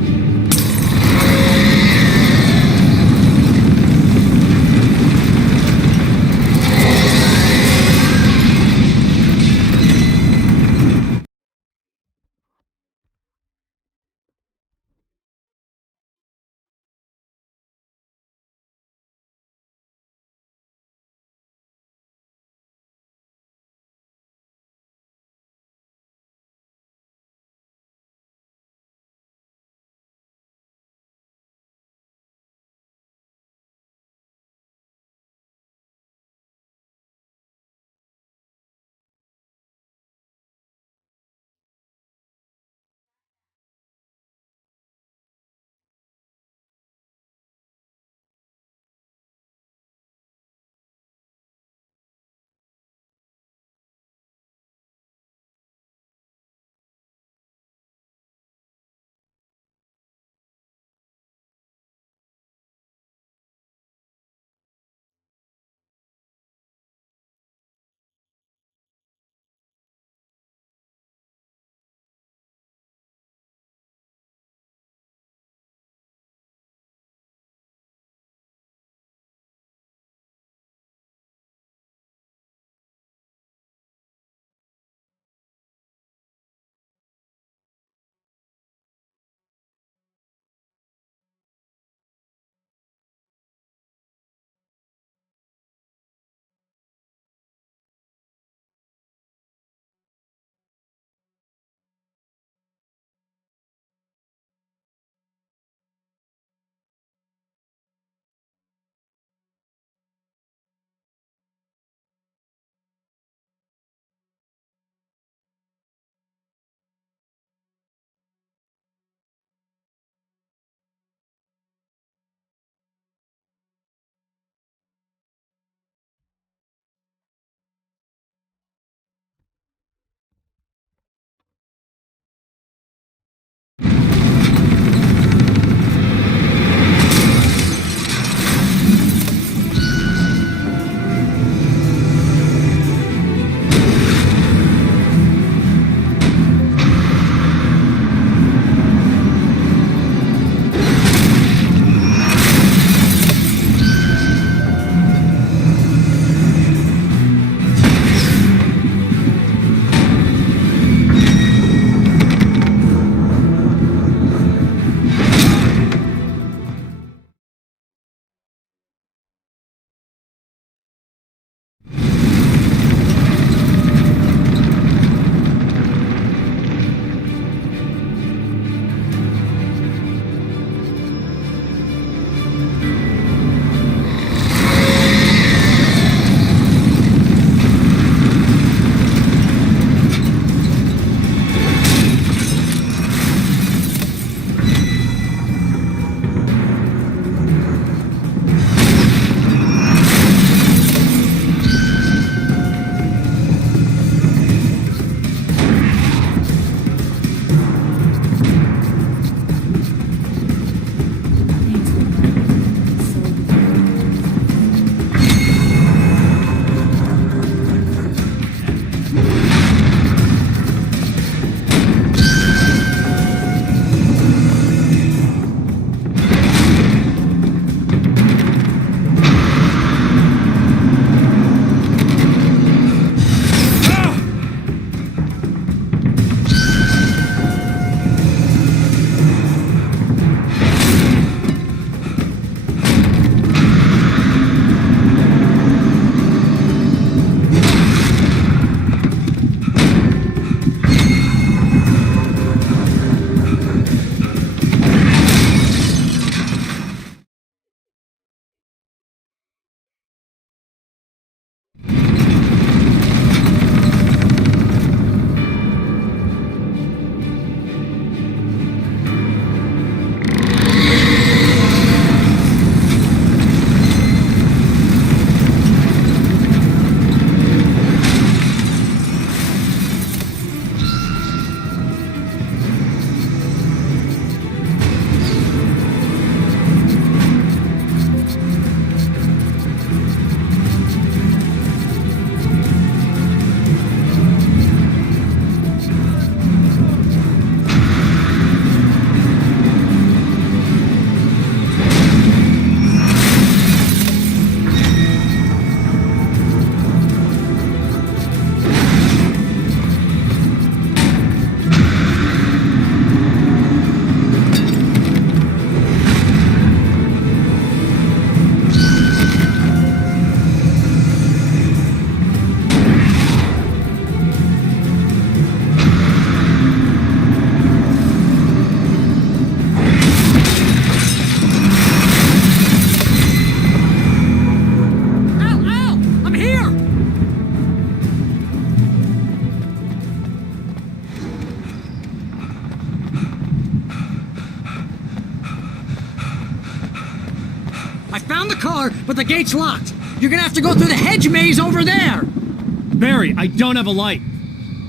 found the car, but the gate's locked. You're gonna have to go through the hedge maze over there. Barry, I don't have a light.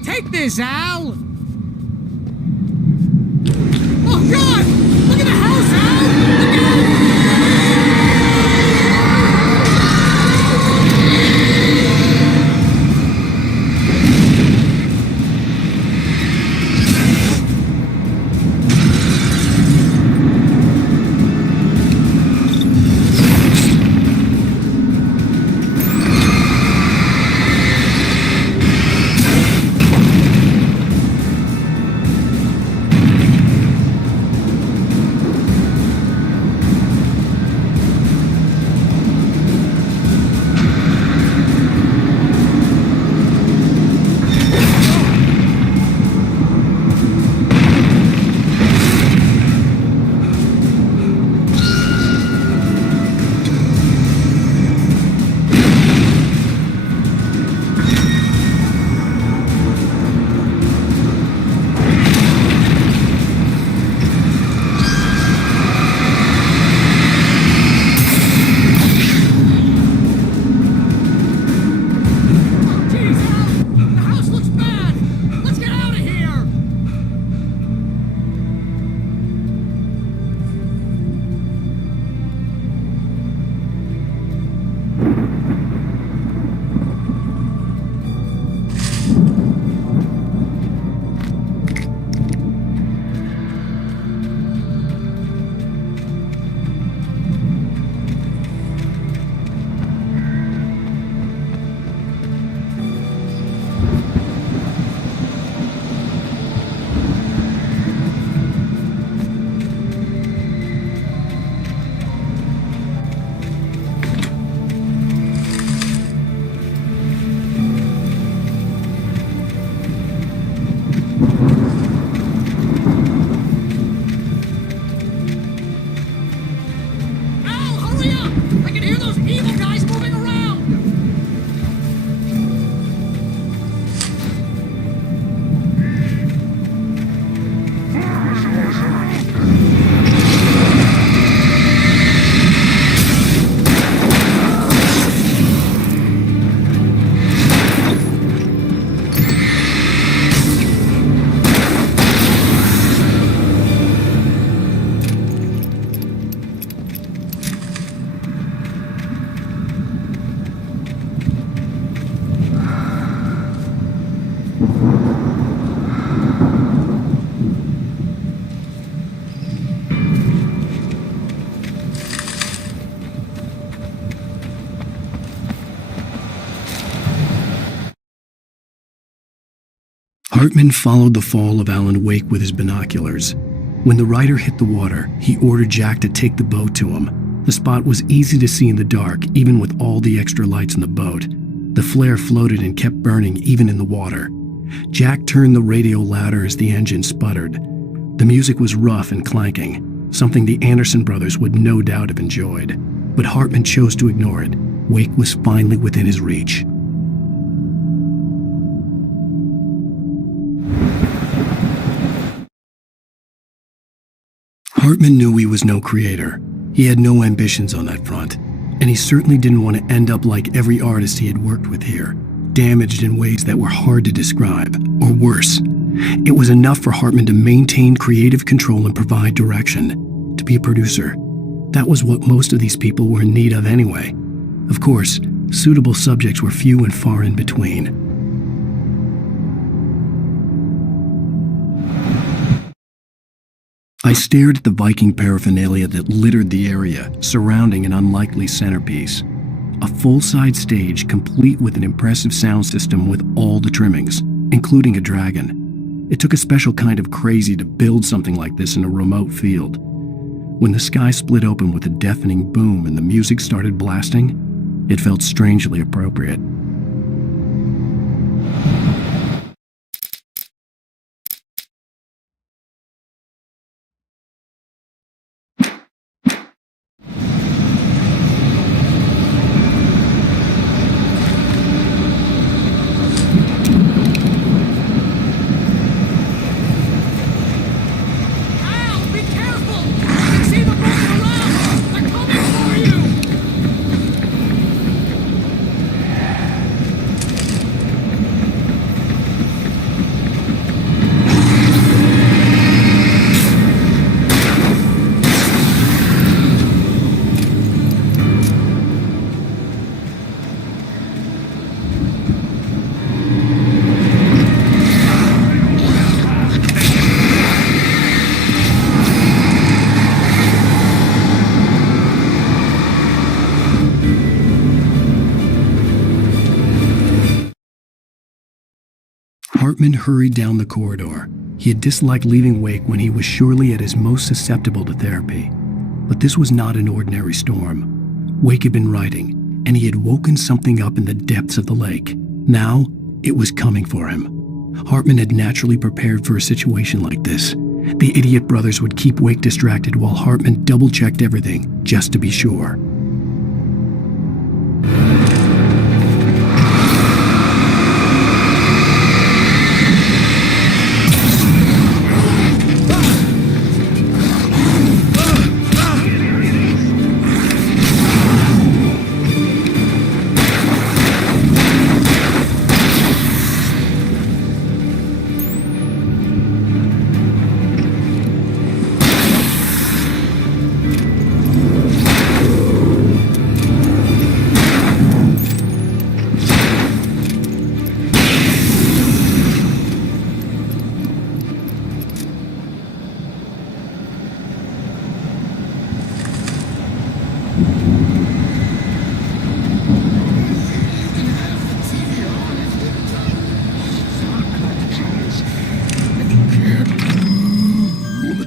Take this, Al. Oh, God! Look at the house, Al! Look out! Hartman followed the fall of Alan Wake with his binoculars. When the rider hit the water, he ordered Jack to take the boat to him. The spot was easy to see in the dark, even with all the extra lights in the boat. The flare floated and kept burning even in the water. Jack turned the radio louder as the engine sputtered. The music was rough and clanking, something the Anderson brothers would no doubt have enjoyed. But Hartman chose to ignore it. Wake was finally within his reach. Hartman knew he was no creator. He had no ambitions on that front, and he certainly didn't want to end up like every artist he had worked with here, damaged in ways that were hard to describe, or worse. It was enough for Hartman to maintain creative control and provide direction, to be a producer. That was what most of these people were in need of anyway. Of course, suitable subjects were few and far in between. I stared at the Viking paraphernalia that littered the area, surrounding an unlikely centerpiece. A full-size stage complete with an impressive sound system with all the trimmings, including a dragon. It took a special kind of crazy to build something like this in a remote field. When the sky split open with a deafening boom and the music started blasting, it felt strangely appropriate. Hartman hurried down the corridor. He had disliked leaving Wake when he was surely at his most susceptible to therapy. But this was not an ordinary storm. Wake had been writing, and he had woken something up in the depths of the lake. Now, it was coming for him. Hartman had naturally prepared for a situation like this. The idiot brothers would keep Wake distracted while Hartman double-checked everything, just to be sure.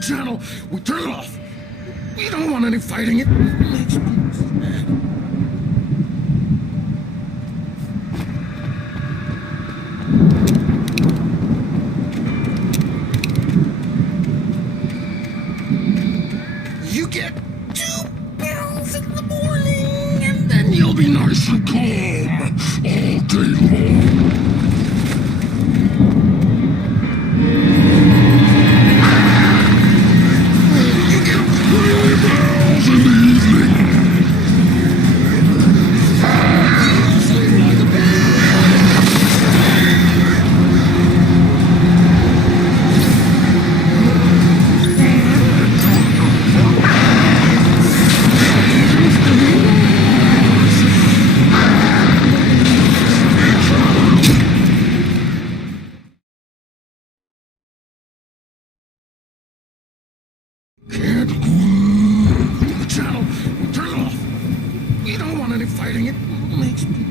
Channel. We turn it off. We don't want any fighting. It makes me sad. You get 2 pills in the morning, and then you'll be nice and calm all day long. The channel. Turn it off. We don't want any fighting. It makes me